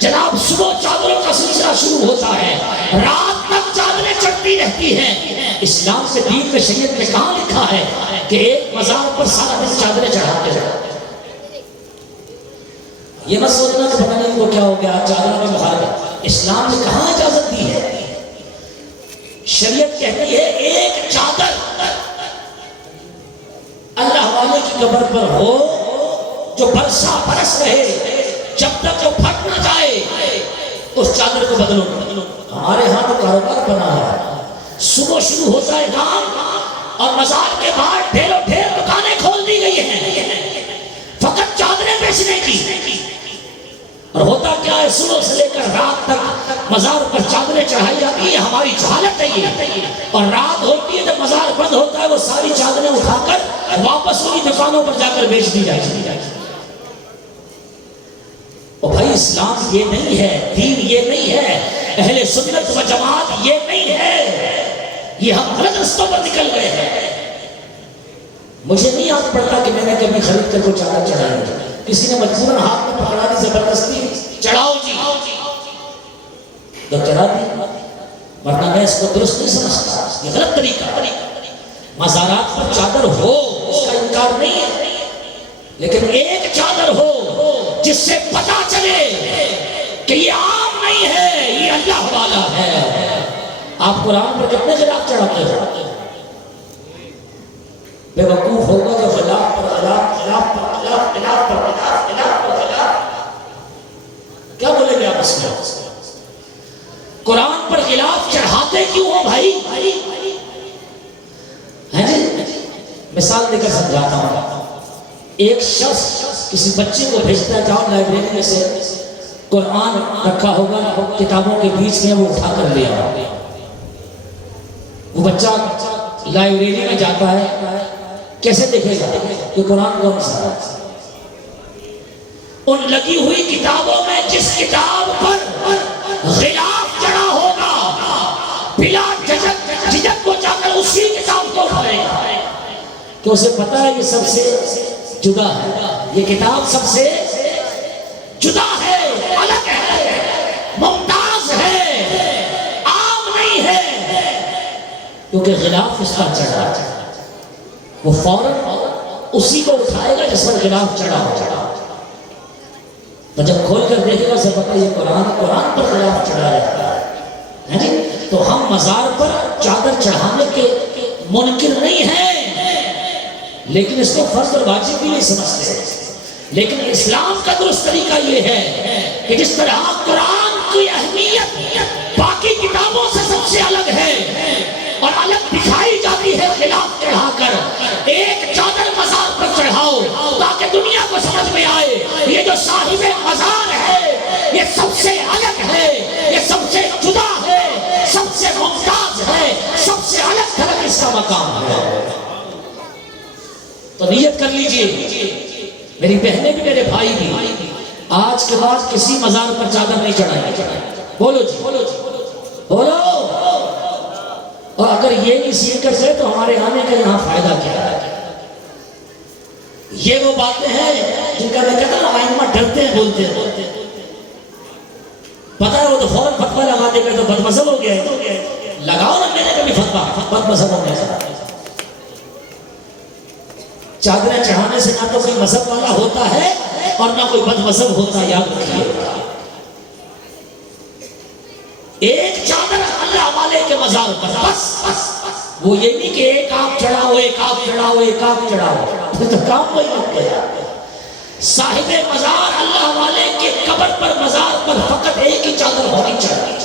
جناب صبح چادروں کا سلسلہ شروع ہوتا ہے، رات تک چادریں چڑھتی رہتی ہیں۔ اسلام سے دین میں شریعت میں کہاں لکھا ہے کہ ایک مزار پر سارا دن چادریں چڑھاتے رہو؟ یہ مت سوچنا کہ پتہ نہیں کو کیا ہو گیا، چادروں میں بخار ہے۔ اسلام نے کہاں اجازت دی ہے؟ شریعت کہتی ہے ایک چادر اللہ والے کی قبر پر ہو جو برسا برس رہے، جب تک وہ پھٹ نہ جائے اس چادر کو بدلو۔ ہمارے ہاں تو کاروبار بنا ہے، صبح شروع ہوتا ہے کام اور مزار کے باہر ڈھیروں ڈھیر دکانیں کھول دی گئی ہیں فقط چادریں بیچنے کی۔ اور ہوتا کیا ہے، صبح سے لے کر رات تک مزار پر چادریں چڑھائی جاتی ہیں، ہماری جہالت ہے یہ۔ اور رات ہوتی ہے جب مزار بند ہوتا ہے، وہ ساری چادریں اٹھا کر واپس وہی دکانوں پر جا کر بیچ دی جاتی ہے۔ اور بھائی اسلام یہ نہیں ہے، دین یہ نہیں ہے، اہل سنت و جماعت یہ نہیں ہے، یہ ہم غلط رستوں پر نکل گئے ہیں۔ مجھے نہیں یاد پڑتا کہ میں نے کبھی خرید کر کوئی چادر چڑھائی، کسی نے مجبوراً ہاتھ میں پکڑا دی زبردستی، چڑھاؤ جی تو چڑھا دی، ورنہ میں اس کو درست نہیں سمجھتا، یہ غلط طریقہ۔ مزارات پر چادر ہو اس کا انکار نہیں ہے، لیکن ایک چادر ہو جس سے پتا چلے کہ یہ عام نہیں ہے، یہ اللہ والا ہے۔ آپ قرآن پر کتنے خلاف چڑھاتے ہو؟ بے وقوف ہوگا جو خلاف پر خلاف، خلاف پر خلاف، خلاف پر خلاف، خلاف پر خلاف، کیا بولے گے آپ اس میں؟ قرآن پر خلاف چڑھاتے کیوں ہو بھائی؟ ہیں جی، مثال دے کر سمجھاتا ہوں۔ ایک شخص کسی بچے کو بھیجتا ہے، جاؤ لائبریری میں سے قرآن رکھا ہوگا کتابوں کے بیچ میں، وہ اٹھا کر لے آؤ۔ وہ بچہ لائبریری میں جاتا ہے، کیسے دیکھے گا کہ قرآن کون سا ہے؟ ان لگی ہوئی کتابوں میں جس کتاب پر غلاف چڑھا ہوگا بلا جھجک کو جا کر اسی کتاب کو اٹھائے گا کہ اسے پتا ہے یہ سب سے جدا ہے، یہ کتاب سب سے جدا ہے، الگ ہے، ممتاز ہے، عام نہیں ہے، کیونکہ غلاف اس پر چڑھا ہے۔ وہ فوراً اسی کو اٹھائے گا جس پر غلاف چڑھا ہو، تو جب کھول کر دیکھے گا اسے پتا یہ قرآن پر غلاف چڑھا ہے جی۔ تو ہم مزار پر چادر چڑھانے کے منکر نہیں ہیں، لیکن اس کو فرض اور واجب بھی نہیں سمجھتے۔ لیکن اسلام کا درست طریقہ یہ ہے کہ جس طرح قرآن کی اہمیت باقی کتابوں سے سب سے الگ ہے اور الگ دکھائی جاتی ہے غلاف چڑھا کر، ایک چادر مزار پر چڑھاؤ تاکہ دنیا کو سمجھ میں آئے یہ جو صاحب مزار ہے یہ سب سے الگ ہے، یہ سب سے جدا ہے، سب سے ممتاز ہے، سب سے الگ تھلگ اس کا مقام ہے۔ تو نیت کر لیجئے میری بہنیں بھی میرے بھائی بھی، آج کے بعد کسی مزار پر چادر نہیں چڑھائیں گے۔ بولو جی بولو۔ اور اگر یہ نہیں سیکھ کر سے تو ہمارے آنے کا یہاں فائدہ کیا ہے؟ یہ وہ باتیں ہیں جن کا میں کہتا ہوں ائمہ ڈرتے ہیں بولتے ہیں، پتہ ہے وہ تو فوراً فتویٰ لگا دے گا تو بد مذہب ہو گیا ہے۔ لگاؤ نا میرے کبھی فتویٰ، بد مذہب ہو گیا۔ چادریں چڑھانے سے نہ تو کوئی مذہب والا ہوتا ہے اور نہ کوئی بد مذہب ہوتا، یاد رکھیے۔ ایک چادر اللہ والے کے مزار پر بس، وہ یہ نہیں کہ ایک آپ چڑھاؤ ایک آپ چڑھاؤ ایک آپ چڑھاؤ، پھر تو کام وہی بن گیا۔ صاحب مزار اللہ والے کے قبر پر مزار پر فقط ایک ہی چادر ہونی چاہیے۔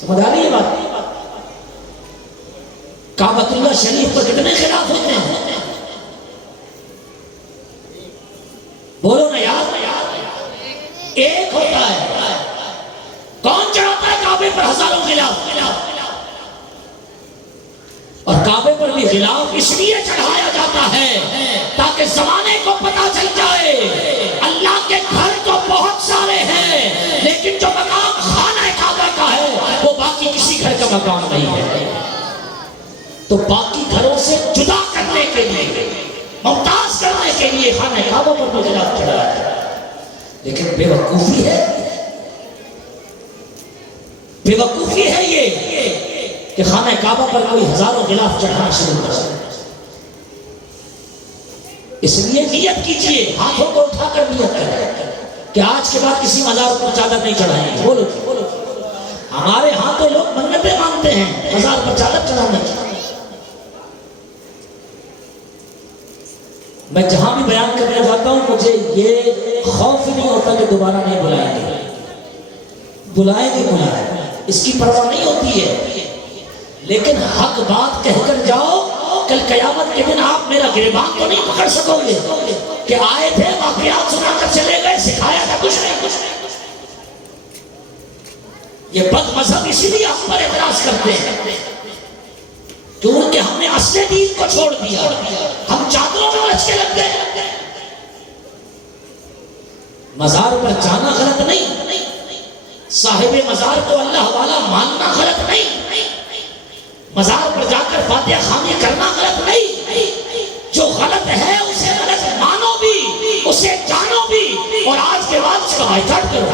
سمجھ آ رہی ہے بات؟ کعبۃ اللہ شریف پر کتنے خلاف ہوتے ہیں؟ بولو نا یار، ایک ہوتا ہے۔ کون چڑھاتا ہے کعبے پر ہزاروں غلاف؟ اور کعبے پر بھی غلاف اس لیے چڑھایا جاتا ہے تاکہ زمانے کو پتا چل جائے اللہ کے گھر تو بہت سارے ہیں لیکن جو مقام خانہ کعبہ کا ہے وہ باقی کسی گھر کا مقام نہیں ہے۔ تو باقی گھروں سے جدا کرنے کے لیے، ممتاز کرنے کے لیے خانہ کعبہ پر بھی غلاف چڑھایا ہے۔ لیکن بے وقوفی ہے یہ کہ خانہ کعبہ پر کوئی ہزاروں غلاف چڑھانا شروع کر سکے۔ اس لیے نیت کیجئے، ہاتھوں کو اٹھا کر نیت کریں کہ آج کے بعد کسی مزار پر چادر نہیں چڑھائیں گے۔ بولو ہمارے ہاں تو لوگ منتیں مانگتے ہیں مزار پر چادر چڑھانے کی۔ میں جہاں بھی بیان کرنے جاتا ہوں مجھے یہ خوف نہیں ہوتا کہ دوبارہ نہیں بلائیں گے، بلائیں گے، اس کی پرواہ نہیں ہوتی ہے، لیکن حق بات کہہ کر جاؤ، کل قیامت کے دن آپ میرا گریبان تو نہیں پکڑ سکو گے کہ آئے تھے واقعات سنا کر چلے گئے، سکھایا تھا کچھ نہیں۔ یہ بد مذہب اسی لیے ہم پر اعتراض کرتے ہیں کیونکہ ہم نے اصل دین کو چھوڑ دیا، ہم چادروں میں الجھ کے لگ گئے۔ مزار پر جانا غلط نہیں، صاحب مزار کو اللہ والا ماننا غلط نہیں، مزار پر جا کر فاتحہ خوانی کرنا غلط نہیں، جو غلط ہے اسے غلط مانو بھی، اسے جانو بھی، اور آج کے بعد اس کا بائیکاٹ کرو۔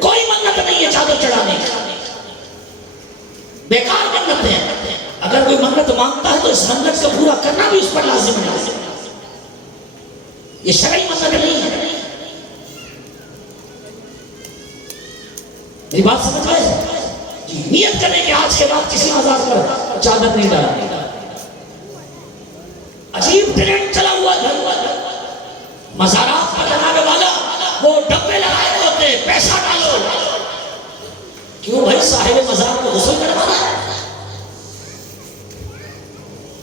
کوئی منت نہیں ہے چادر چڑھانے کا، بیکار منت ہے۔ اگر کوئی منت مانگتا ہے تو اس منت کو پورا کرنا بھی اس پر لازم ہے، یہ شرعی منت نہیں ہے۔ میری بات سمجھ آئے؟ جی نیت کریں کہ آج کے بعد کسی مزار پر چادر نہیں ڈالیں گے۔ عجیب ٹرینڈ چلا ہوا ہے، مزارات پر لگانے والا وہ ڈبے لگائے ہوتے پیسہ ڈالو، کیوں بھائی صاحب مزار کو غسل کروانا ہے؟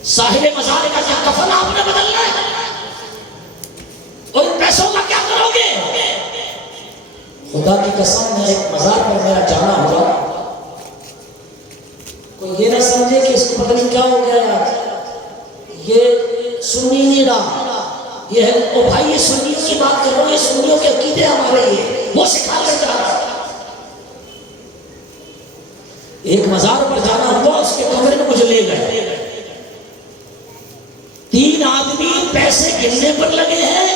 صاحب مزار کا کیا کفن آپ نے بدلنا ہے؟ اور ان پیسوں کا کیا کرو گے؟ خدا کی قسم میں ایک مزار پر میرا جانا ہوا، کوئی یہ نہ سمجھے کہ اس کو پتہ نہیں کیا ہو گیا یار، یہ سنی نہیں رہا، یہ ہے او بھائی یہ سنیوں کی بات کر رہا ہوں، یہ سنیوں کے عقیدے ہمارے یہ وہ سکھا کر جا رہا ہے۔ ایک مزار پر جانا ہوا، اس کے کمرے میں مجھے لے گئے، 3 آدمی پیسے گننے پر لگے ہیں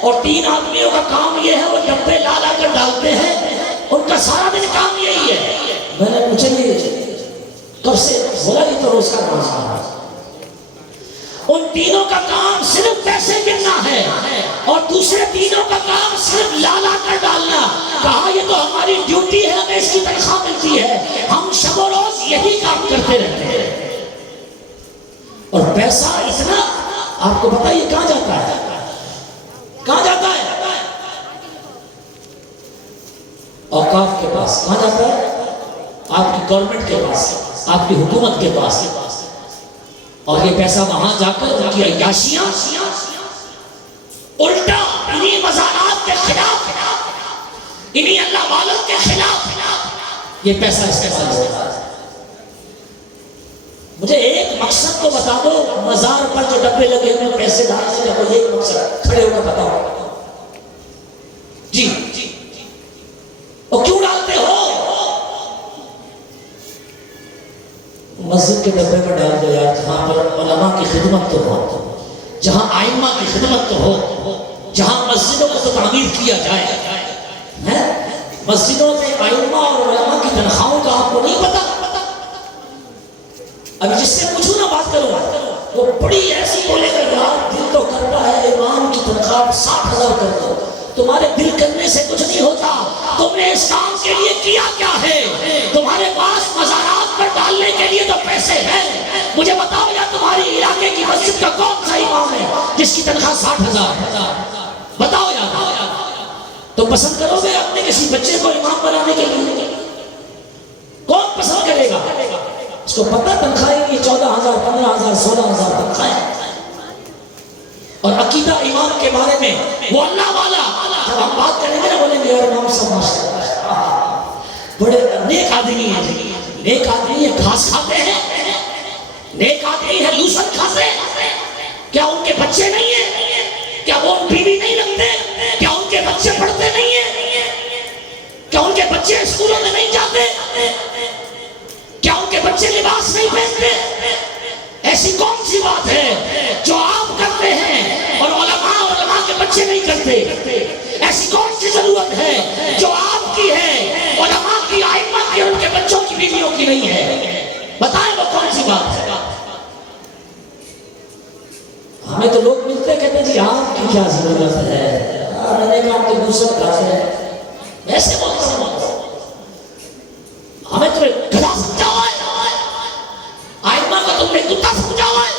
اور 3 آدمیوں کا کام یہ ہے وہ ڈبے لا لا کر ڈالتے ہیں، ان کا سارا دن کام یہی ہے۔ میں نے پوچھا یہ کب سے؟ بولا یہ تو روز کا کام ہے۔ ان تینوں کا کام صرف پیسے گننا ہے اور دوسرے تینوں کا کام صرف لا لا کر ڈالنا۔ کہا یہ تو ہماری ڈیوٹی ہے، ہمیں اس کی تنخواہ ملتی ہے، ہم شب و روز یہی کام کرتے رہتے ہیں۔ اور پیسہ اتنا، آپ کو پتہ یہ کہاں جاتا ہے؟ کہاں جاتا ہے؟ اوقاف کے پاس۔ کہاں جاتا ہے؟ آپ کی گورنمنٹ کے پاس، آپ کی حکومت کے پاس۔ اور یہ پیسہ وہاں جا کر ان کی عیاشیاں الٹا انہی مزارات کے خلاف، انہی اللہ والوں کے خلاف یہ پیسہ استعمال ہوتا ہے۔ مجھے ایک مقصد تو بتا دو، مزار پر جو ڈبے لگے ہوئے پیسے ڈالنے کا کوئی ایک مقصد کھڑے ہو کر بتاؤ جی، اور کیوں ڈالتے ہو؟ مسجد کے ڈبے میں ڈال دو یار، جہاں پر علماء کی خدمت تو ہو، جہاں ائمہ کی خدمت تو ہو، جہاں مسجدوں کو تو تعمیر کیا جائے۔ مسجدوں میں ائمہ اور علماء کی تنخواہوں کا آپ کو نہیں پتا؟ ابھی جس سے پوچھوں نا بات کروں وہ بڑی ایسی بولے گا یار دل تو کرتا ہے امام کی تنخواہ 60,000 کر دو۔ تمہارے دل کرنے سے کچھ نہیں ہوتا، تم نے اس کام کے لیے کیا کیا ہے؟ تمہارے پاس مزارات پر ڈالنے کے لیے تو پیسے ہیں، مجھے بتاؤ یا تمہاری علاقے کی مسجد کا کون سا امام ہے جس کی تنخواہ 60,000؟ بتاؤ یا تو پسند کرو گے اپنے کسی بچے کو امام بنانے کے لیے؟ کون پسند کرے گا؟ اس کو پتہ تنخواہیں یہ 14,000 15,000 16,000 تنخواہیں۔ اور عقیدہ امام کے بارے میں وہ اللہ والا، جب ہم بات کریں گے نا بولیں گے یار امام صاحب ماشاءاللہ بڑے نیک آدمی ہیں، نیک آدمی ہے، گھاس کھاتے ہیں، نیک آدمی ہے، لوسن کھاتے ہیں۔ کیا ان کے بچے نہیں ہیں؟ کیا وہ بیوی نہیں رکھتے؟ کیا ان کے بچے پڑھتے نہیں ہیں؟ کیا ان کے بچے اسکولوں میں نہیں جاتے؟ کیا ان کے بچے لباس نہیں پہنتے؟ ایسی کون سی بات ہے جو آپ کرتے ہیں اور علماء کے بچے نہیں کرتے؟ ایسی کون سی ضرورت ہے جو آپ کی ہے علماء کی، ائمہ کی، ان کے بچوں کی، بیویوں کی نہیں ہے؟ بتائیں وہ کون سی بات ہے؟ ہمیں تو لوگ ملتے کہتے ہیں جی آپ کی کیا ضرورت ہے، میں نے کہا آپ تو دوسرے کھاتے ہیں، ایسے بولتے ہیں۔ ہمیں تو گلا سمجھا ہوا ہے، ائمہ کو تم نے کتا سمجھا ہوا ہے،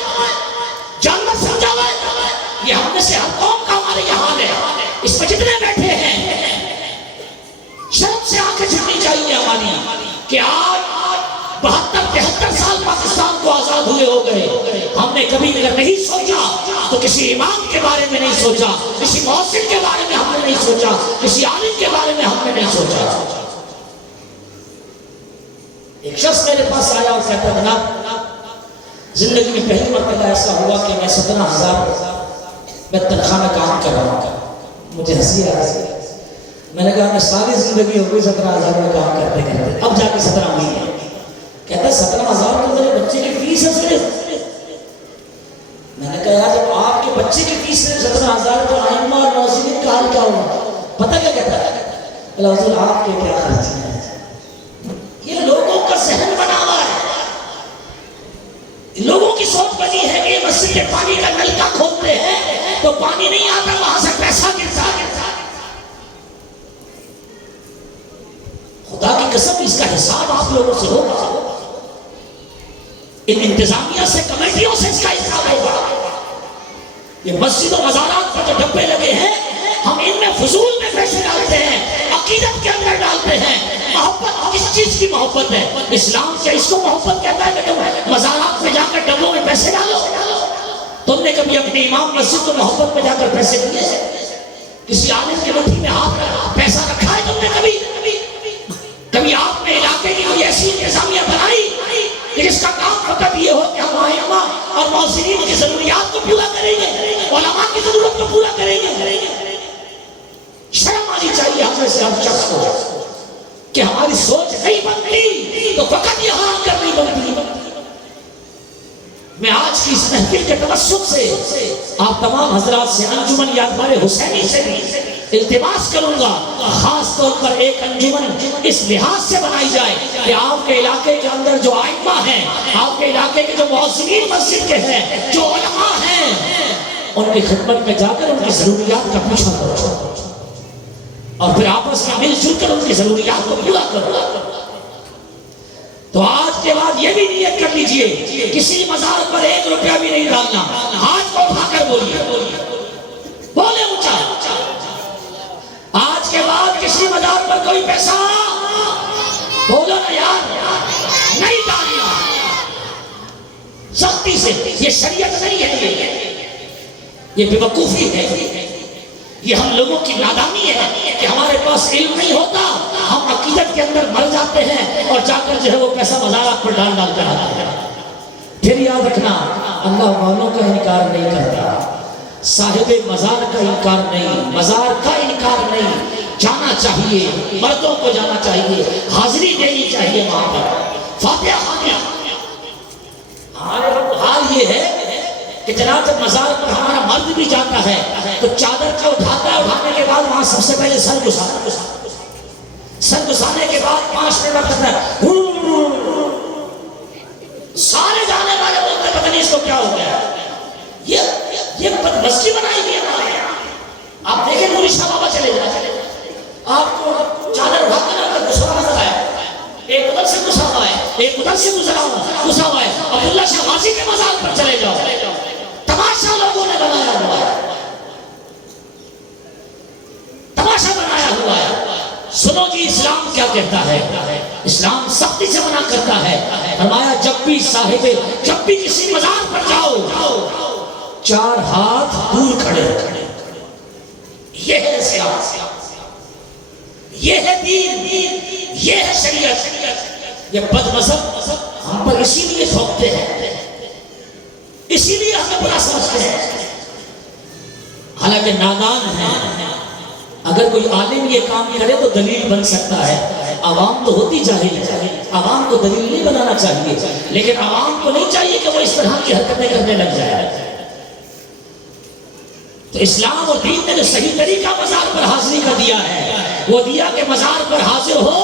جانور سمجھا ہوا ہے۔ یہ ہم میں سے ہر قوم کا ہمارے یہاں ہے، اس میں جتنے بیٹھے ہیں شرم سے آنکھیں جھکنی چاہیے ہماری کہ آج 72-73 سال پاکستان کو آزاد ہوئے ہو گئے، ہم نے کبھی اگر نہیں سوچا تو کسی امام کے بارے میں نہیں سوچا، کسی محسن کے بارے میں ہم نے نہیں سوچا، کسی عالم کے بارے میں ہم نے نہیں سوچا۔ ایک شخص میرے پاس آیا اور کہتا جناب زندگی میں پہلی مرتبہ ایسا ہوا کہ میں 17,000 میں تنخواہ میں کام کر رہا ہوں۔ مجھے ہنسی آ رہی، میں نے کہا میں ساری زندگی ہو گئی 17,000 میں کام کرتے کرتے، اب جا کے 17 ہوئی ہے۔ کہتا ہے 17,000 تو میرے بچے کی فیس ہے صرف۔ میں نے کہا یار جب آپ کے بچے کی فیس ہے 17,000 تو ائمہ اور مؤذنین کا حال کیا ہوگا؟ پتہ کیا کہتا ہے؟ اللہ حضور آپ کے کیا خرچ ہیں؟ یہ لوگوں کا ذہن بنا ہوا ہے، لوگوں کی سوچ بنی ہے کہ یہ مسجد کے پانی کا نلکا کھولتے ہیں تو پانی نہیں آتا، وہاں سے پیسہ گرتا۔ خدا کی قسم اس کا حساب آپ لوگوں سے ہوگا، ان انتظامیہ سے، کمیٹیوں سے اس کا حساب ہوگا۔ یہ مسجد و مزارات پر جو ڈبے لگے ہیں ہم ان میں فضول میں پیسے ڈالتے ہیں، عقیدت کے اندر ڈالتے ہیں۔ محبت کس چیز کی محبت ہے؟ اسلام کیا اس کو محبت کہتا ہے کہ تم مزارات میں جا کر ڈبوں میں پیسے ڈالو؟ تم نے کبھی اپنے امام مسجد کو محبت میں جا کر پیسے دیے؟ کسی عالم کے مٹھی میں ہاتھ پیسہ رکھا ہے تم نے کبھی؟ کبھی آپ نے علاقے کی کوئی ایسی انتظامیہ بنائی کہ جس کا کام فقط یہ ہو کہ ہم ائمہ اور مؤذنین کی ضروریات کو پورا کریں گے علماء کی ضرورت کو پورا کریں گے. شرم آنی چاہیے ہمیں سے ہر شخص کو کہ ہماری سوچ نہیں بنتی تو فقط یہاں آ کر نہیں بنتی. میں آج کی اس محفل کے توسط سے آپ تمام حضرات سے انجمن یادگار حسینی سے التماس کروں گا خاص طور پر ایک انجمن اس لحاظ سے بنائی جائے کہ آپ کے علاقے کے اندر جو ائمہ ہیں، آپ کے علاقے کے جو مؤذنین مسجد کے ہیں، جو علماء ہیں، ان کی خدمت میں جا کر ان کی ضروریات کا پوچھا کرو اور پھر آپس میں مل جل کر ان کی ضروریات کو پورا کرو. تو آج کے بعد یہ بھی نیت کر لیجئے کسی مزار پر 1 روپیہ بھی نہیں ڈالنا. ہاتھ کو اٹھا کر بولیے، بولے اونچا. آج کے بعد کسی مزار پر کوئی پیسہ بولو نا یار نہیں ڈالنا. سختی سے. یہ شریعت نہیں ہے، یہ بے وقوفی ہے، یہ ہم لوگوں کی نادانی ہے کہ ہمارے پاس علم نہیں ہوتا، ہم عقیدت کے اندر مر جاتے ہیں اور جا کر جو ہے وہ پیسہ مزارات پر ڈال کر آتے ہیں. پھر یاد رکھنا اللہ والوں کا انکار نہیں کرتا، صاحب مزار کا انکار نہیں، مزار کا انکار نہیں. جانا چاہیے، مردوں کو جانا چاہیے، حاضری دینی چاہیے وہاں پر، فاتحہ خوانی. ہمارے حال یہ ہے کہ جناب جب مزار پر ہمارا مرد بھی جاتا ہے تو چادر کا اٹھاتا ہے، اٹھانے کے بعد وہاں سب سے پہلے سر گھسانے کے بعد 5 منٹ لگتا ہے. سارے جانے والے بولتے پتہ نہیں اس کو کیا ہو گیا. یہ بدمزگی بنائی گئی ہمارے یہاں. آپ دیکھیں نوری شاہ بابا چلے جائیں، آپ کو چادر اٹھا کر گھسا نظر آئے، ایک ادھر سے گھسا ہوا ہے، ایک ادھر سے گھسا ہوا ہے. عبداللہ شاہ غازی کے مزار پر چلے جاؤ، تماشا لوگوں نے بنایا ہوا ہے، تماشا بنایا ہوا ہے. سنو جی اسلام کیا کہتا ہے. اسلام سختی سے منع کرتا ہے. فرمایا جب بھی کسی مزار پر جاؤ 4 ہاتھ دور کھڑے ہو. یہ ہے اسلام، یہ ہے دین، یہ ہے شریعت. یہ بد مذہب ہم پر اسی لیے تھوکتے ہیں، اسی لیے ہمیں برا سمجھتے ہیں، حالانکہ نادان ہیں. اگر کوئی عالم یہ کام کرے تو دلیل بن سکتا ہے. عوام تو ہوتی جاہل ہے، عوام کو دلیل نہیں بنانا چاہیے، لیکن عوام کو نہیں چاہیے کہ وہ اس طرح کی حرکتیں کرنے لگ جائے. تو اسلام اور دین نے جو صحیح طریقہ مزار پر حاضری کا دیا ہے وہ دیا کہ مزار پر حاضر ہو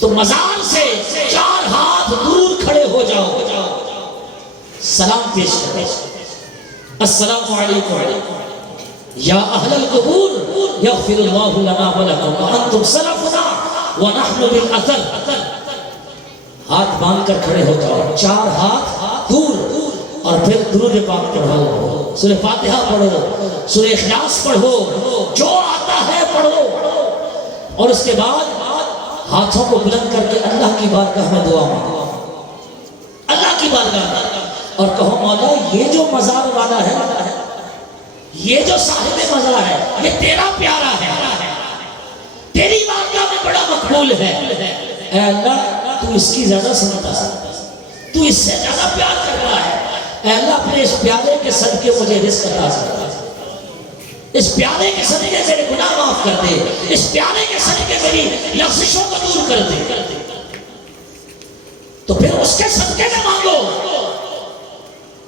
تو مزار سے 4 ہاتھ دور کھڑے ہو جاؤ، سلام پیش کرو. السلام علیکم یا اہل القبور یغفر اللہ لنا ولکم وانتم سلفنا ونحن بالاثر. ہاتھ باندھ کر کھڑے ہو جاؤ، 4 ہاتھ دور، اور پھر درود پاک پڑھو، سورہ فاتحہ پڑھو، سورہ اخلاص پڑھو، جو آتا ہے پڑھو، اور اس کے بعد ہاتھوں کو بلند کر کے اللہ کی بارگاہ میں دعا مانگو، اللہ کی بارگاہ میں، اور کہو مولا یہ جو مزار والا ہے، یہ جو صاحب مزار ہے، یہ تیرا پیارا ہے، تیری بارگاہ میں بڑا مقبول ہے. اے اللہ تو اس کی زیادہ سنتا ہے، تو اس سے زیادہ پیار کر رہا ہے. اے اللہ اپنے اس پیارے کے صدقے مجھے رزق عطا فرما، اس پیارے کے صدقے میرے گناہ معاف کر دے، اس پیارے کے صدقے میری لغزشوں کو دور کر دے. تو پھر اس کے صدقے میں مانگو،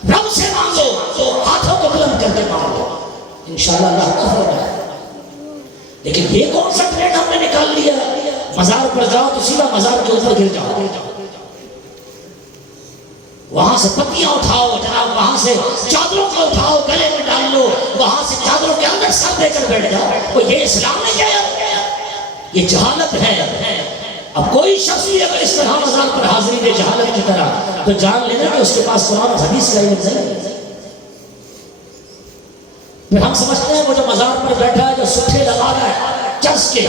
رب سے مانگو، تو ہاتھوں کو بلند کر کے مانگو، انشاءاللہ اللہ عطا فرمائے. لیکن یہ کون سا ٹرینڈ ہم نے نکال لیا؟ مزار پر جاؤ تو سیدھا مزار کے اوپر گر جاؤ، وہاں سے پتیاں اٹھاؤ جناب، وہاں سے چادروں کو اٹھاؤ گلے میں ڈال لو، وہاں سے چادروں کے اندر سر دے کر بیٹھ جاؤ. تو یہ اسلام نے کیا ہے؟ یہ جہالت ہے. اب کوئی شخص بھی اگر اس طرح مزار پر حاضری دے جہالت کی طرح تو جان لینا کہ اس کے پاس قرآن و حدیث کا علم نہیں. پھر ہم سمجھتے ہیں وہ جو مزار پر بیٹھا ہے جو سٹھے لگا رہا ہے، چرس کے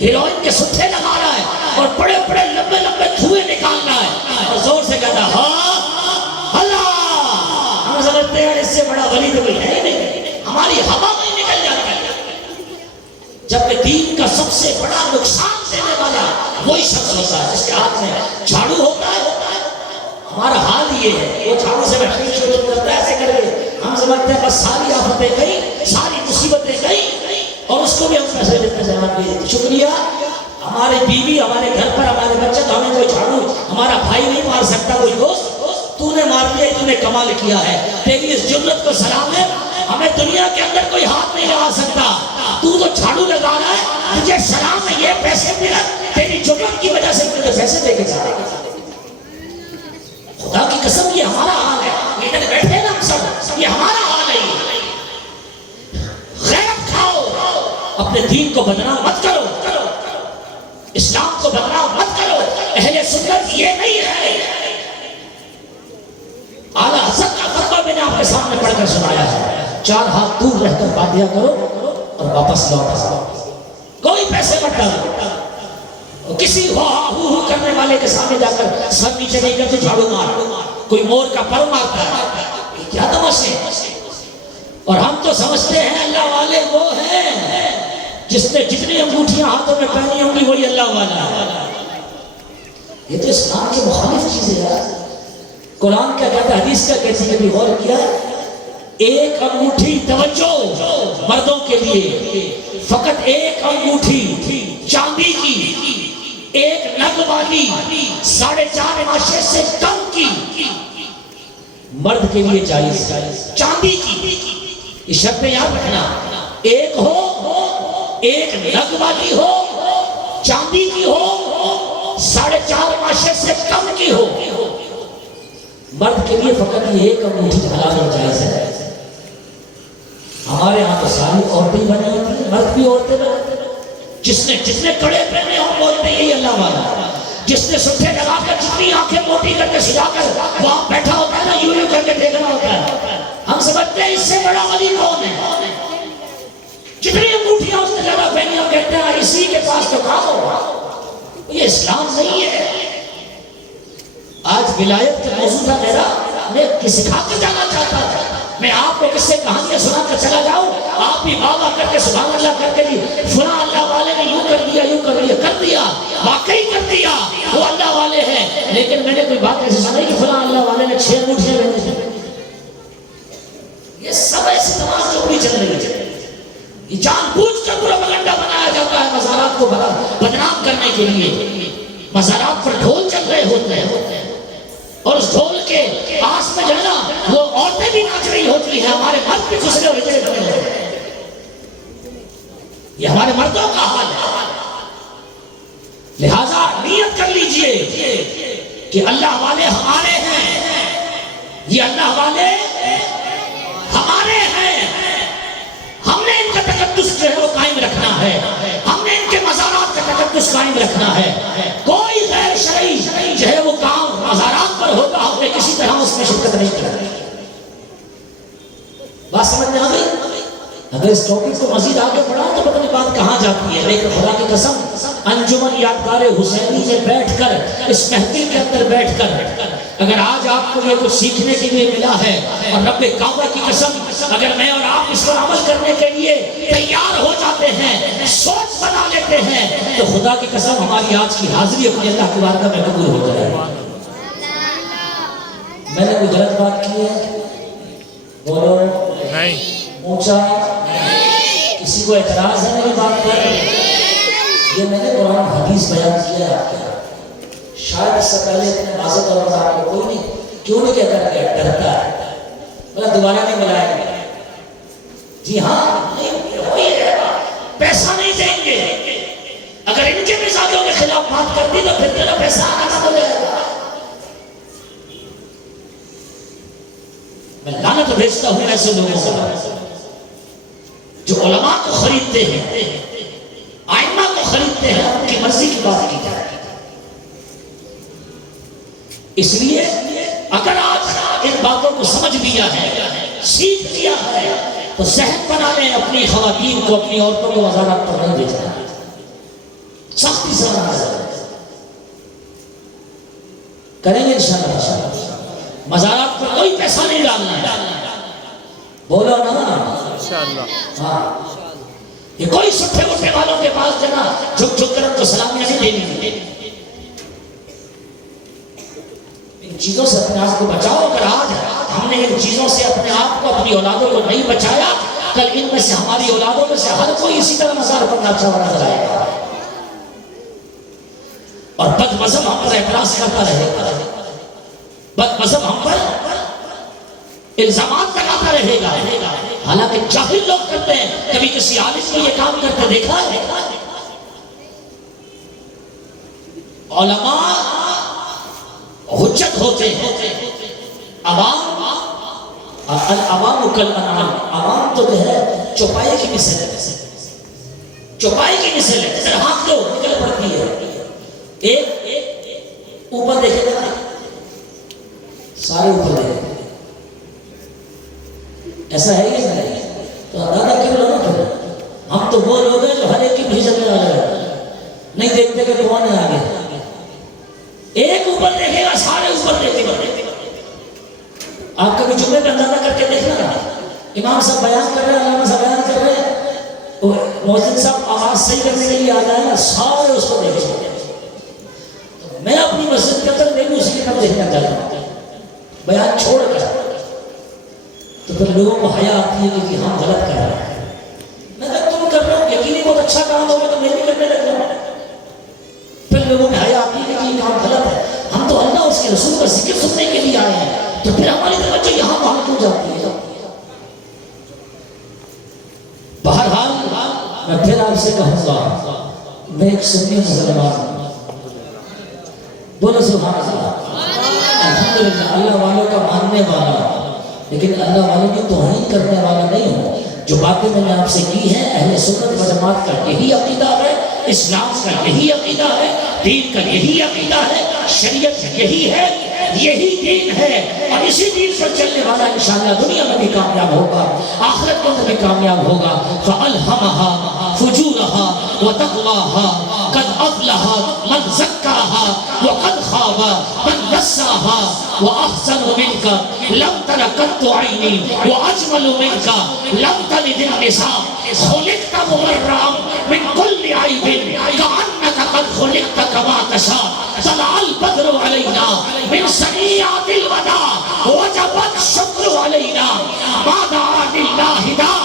ہیروئن کے سٹھے لگا رہا ہے اور بڑے بڑے لمبے لمبے دھوئے نکال رہا ہے اور زور سے کہتا ہے ہاں اللہ. ہم سمجھتے ہیں اس سے بڑا ولی تو کوئی ہے ہی نہیں، ہماری ہوا میں نکل جاتا ہے. جبکہ دین کا سب سے بڑا نقصان دینے والا وہی شخص ہوتا ہے جس کے ہاتھ میں جھاڑو ہوتا ہے ہمارا حال یہ ہے، وہ جھاڑو سے بیٹھنے شروع کرتا ہے ایسے کر کے، ہم سمجھتے ہیں بس ساری آفتیں گئی، ساری مصیبتیں گئی، اور اس کو بھی ہم پیسے دیتے ہیں۔ شکریہ، ہمارے بیوی، ہمارے گھر پر ہمارے بچے، تو ہمیں کوئی جھاڑو ہمارا بھائی نہیں مار سکتا، کوئی دوست، تو نے مار دیا، تو نے کمال کیا ہے، تیری اس جرت کو سلام ہے، ہمیں دنیا کے اندر کوئی ہاتھ نہیں لگا سکتا، تو جھاڑو لگا رہا ہے، تجھے سلام ہے، یہ پیسے ملا تیری جرت کی وجہ سے تجھے پیسے دے کے جا رہا ہے۔ خدا کی قسم یہ ہمارا حال ہے، ادھر بیٹھے نا ہم سب، یہ ہمارا حال ہے۔ غیرت کھاؤ، اپنے دین کو بدنام مت کرو، اسلام کو بدنام مت کرو، اہل سنت یہ نہیں ہے۔ اعلیٰ حضرت کا فتویٰ میں نے آپ کے سامنے پڑھ کر سنایا ہے، 4 ہاتھ دور رہ کر باتیاں کرو اور واپس لوٹو، کوئی پیسے مت ڈالو، کسی ہو کرنے والے کے سامنے جا کر سر نیچے نہیں کر تو جھاڑو مار، کوئی مور کا پر مارتا ہے، یہ کیا تماشے؟ اور ہم تو سمجھتے ہیں اللہ والے وہ ہیں جس نے جتنی انگوٹھیاں ہاتھوں میں پہنی ہوں گی وہی اللہ والا ہے۔ یہ تو اسلام کے مخالف چیزیں ہے۔ قرآن کیا کہتا ہے، حدیث کیا کہتی ہے، بھی غور کیا، ایک انگوٹھی توجہ مردوں کے لیے، فقط ایک انگوٹھی چاندی کی، ایک نگ والی 4.5 ماشے سے کم کی مرد کے لیے جائز، چاندی کی، یہ شرط یاد رکھنا، ایک ہو، ایک نگ والی ہو، چاندی کی ہو، 4.5 ماشے سے کم کی ہو، مرد کے لیے فقط یہ ایک انگوٹھی حلال اور جائز ہے۔ ہمارے ہاں تو ساری عورتیں بنی ہوتی ہیں، مرد بھی عورتیں بنتے ہیں، جس نے جتنے کڑے پہنے ہوں بولتے ہیں یہی اللہ والا، جس نے سٹھے لگا کر جتنی آنکھیں موٹی کر کے سجا کر وہاں بیٹھا ہوتا ہے نا، یوں کر کے دیکھنا ہوتا ہے، ہم سمجھتے ہیں اس سے بڑا ولی کون ہے؟ جتنی انگوٹھیاں اس نے زیادہ پہنی ہوں کہتے ہیں اسی کے پاس تو کام ہوگا، یہ اسلام نہیں ہے۔ آج ولایت کا موضوع تھا میرا، میں سکھا کے جانا چاہتا تھا، میں آپ کو کس سے کہانیاں سنا کر چلا جاؤں، آپ بھی بابا کر کے سبحان اللہ کر کے فلاں اللہ والے نے یوں کر دیا، یوں کر دیا، کر دیا، واقعی کر دیا، وہ اللہ والے ہیں، لیکن میں نے کوئی بات ایسی سنائی کہ فلاں اللہ والے نے 6 انگوٹھیاں پہنی تھیں۔ یہ سب ایسی تمام چوری چل رہی ہے، یہ جان بوجھ کر پروپیگنڈا بنایا جاتا ہے مزارات کو بدنام کرنے کے لیے۔ مزارات پر ڈھول چل رہے ہوتے ہیں اور اس ڈھول کے پاس میں جو ہے نا وہ عورتیں بھی ناچ رہی ہوتی ہیں، ہمارے مرد بھی گھسرے ہوئے بنے ہوتے ہیں، یہ ہمارے مردوں کا حال ہے۔ لہذا نیت کر لیجئے کہ اللہ والے ہمارے ہیں، یہ اللہ والے ہمارے ہیں، ہم نے ان کا تقدس جو ہے وہ قائم رکھنا ہے، ہم نے ان کے مزارات کا تقدس قائم رکھنا ہے، کوئی غیر شرعی جو ہے وہ کام مزارات پر ہوگا، ہم نے کسی طرح اس میں شرکت نہیں کرنی۔ بات سمجھ میں آ گئی؟ اگر اس ٹاپک کو مزید آگے بڑھا تو پتہ نہیں بات کہاں جاتی ہے، لیکن خدا کی قسم انجمن یادگار حسینی میں بیٹھ کر، اس محفل کے اندر بیٹھ کر اگر آج آپ کو یہ کچھ سیکھنے کے لیے ملا ہے، اور رب کعبہ کی قسم اگر میں اور آپ اس پر عمل کرنے کے لیے تیار ہو جاتے ہیں، سوچ بنا لیتے ہیں، تو خدا کی قسم ہماری آج کی حاضری اپنی اللہ کی بارگاہ میں قبول ہو جائے۔ میں نے کوئی غلط بات کی ہے؟ بولو نہیں، اونچا، کسی کو اعتراض ہے میری بات پر؟ یہ میں نے قرآن حدیث بیان کیا ہے آپ کے، شاید اس سے پہلے اتنے واضح طور پر آپ کو کوئی نہیں، کیوں نہیں کہتا کہ ڈرتا ہے، بلا دوبارہ نہیں ملائیں گے، جی ہاں وہی ہے، پیسہ نہیں دیں گے، اگر ان کے مزاجوں کے خلاف بات کر دی تو پھر تیرا پیسہ آنا ہو جائے گا۔ میں لعنت بھیجتا ہوں ایسے لوگوں کو جو علماء کو خریدتے ہیں، ائمہ کو خریدتے ہیں، ان کی مرضی کی بات کی جائے۔ اس لیے اگر آج ان باتوں کو سمجھ لیا ہے، سیکھ لیا ہے، تو ذہن بنا لیں اپنی خواتین کو، اپنی عورتوں کو مزارات پر نہیں بھیجنا، سختی سے منع کریں گے انشاءاللہ۔ مزارات پر کوئی پیسہ نہیں ڈالنا ہے، بولو نا انشاءاللہ۔ ہاں، یہ کوئی سٹھے اٹھے والوں کے پاس جنا جھک جھک کر تو سلامیاں نہیں دینی، چیزوں سے اپنے آپ کو بچاؤ. اگر آج ہم نے ان چیزوں سے اپنے آپ کو اپنی اولادوں کو نہیں بچایا، کل ان میں سے ہماری اولادوں میں سے ہر کوئی اسی طرح مزار پر ناچا بنا کرائے گا اور بد مذہب ہم پر اعتراض کرتا رہے گا، بد مذہب ہم پر الزامات لگاتا رہے گا. حالانکہ جاہل لوگ کرتے ہیں. کبھی کسی عالم کو یہ کام کرتے دیکھا ہے؟ علماء حجت ہوتے ہیں، عوام العوام کالانعام، عوام تو جو ہے چوپائے کی مثل ہے، چوپائے کی مثل ہے. ذرا ہاتھ دو نکل پڑتی ہے. ایک اوپر دیکھے گا، سارے اوپر دیکھے، ایسا ہے یا نہیں؟ تو اندازہ کر لو نا. پھر ہم تو وہ لوگ ہیں جو ہر ایک کی بھیجن میں آ رہے ہیں، نہیں دیکھتے کہ کون ہے آگے. ایک اوپر دیکھے گا، سارے اوپر دیکھے گا. آپ کبھی جمعے پہ اندازہ کر کے دیکھنا نا، امام صاحب بیان کر رہے ہیں، علامہ صاحب بیان کر رہے ہیں، مؤذن صاحب آواز صحیح کرنے کے لیے آ جائے نا، سارے اس کو دیکھیں گے. میں اپنی مسجد کے اندر نہیں اسی کی طرف دیکھنا چاہتا ہوں، بیان چھوڑ کر. تو پھر لوگوں کو حیا آتی ہے کہ ہم غلط کر رہے ہیں. میں جب تم کر رہا ہوں یقینی بہت اچھا کام ہوگا تو میں بھی کرنے لگ رہا ہوں. پھر لوگوں کو حیا آتی ہے کہ یہ کام غلط ہے. ہم تو اللہ اس کے رسول کا ذکر سننے کے لیے آئے ہیں، تو پھر ہماری توجہ یہاں وہاں کیوں جاتی ہے؟ بہرحال میں پھر آپ سے کہوں گا، میں ایک سنی مسلمان ہوں. بولو سبحان اللہ. الحمدللہ اللہ والوں کا ماننے والا، لیکن اللہ والوں کی توہین کرنے والا نہیں ہوں. جو باتیں میں نے آپ سے کی ہیں، اہل سنت و جماعت کا یہی عقیدہ ہے، اسلام کا یہی عقیدہ ہے، دین کا یہی عقیدہ ہے، شریعت یہی ہے، یہی دین ہے. اور اسی دین پر چلنے والا انشاءاللہ دنیا میں بھی کامیاب ہوگا، آخرت میں بھی کامیاب ہوگا. فَأَلْهَمَهَا فُجُورَهَا وَتَقْوَاهَا قَدْ أَفْلَحَ مَنْ زَكَّاهَا وَقَدْ خَابَ مَنْ دَسَّاهَا وَأَحْسَنُ مِنْكَ لَمْ تَرَ قَطُّ عَيْنِي وَأَجْمَلُ مِنْكَ لَمْ تَلِدِ النِّسَاءُ خُلِقْتَ مُبَرَّأً مِنْ كُلِّ عَيْبٍ كَأَنَّكَ قَدْ خُلِقْتَ كَمَا تَشَاءُ طَلَعَ الْبَدْرُ عَلَيْنَا مِنْ ثَنِيَّاتِ الْوَدَاعِ وَجَبَ الشُّكْرُ عَلَيْنَا مَا دَعَا لِلَّهِ دَاعٍ.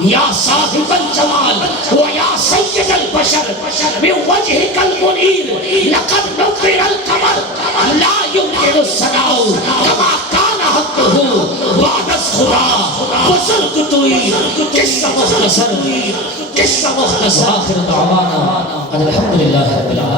یا صاحب الجمال ویا سید البشر من وجهك المنیر لقد نقر القمر لا يمكن الصناع كما كان حقه بعد الصراع بزرگ توئی قصہ مختصر آخر دعوانا الحمدللہ رب العالمین.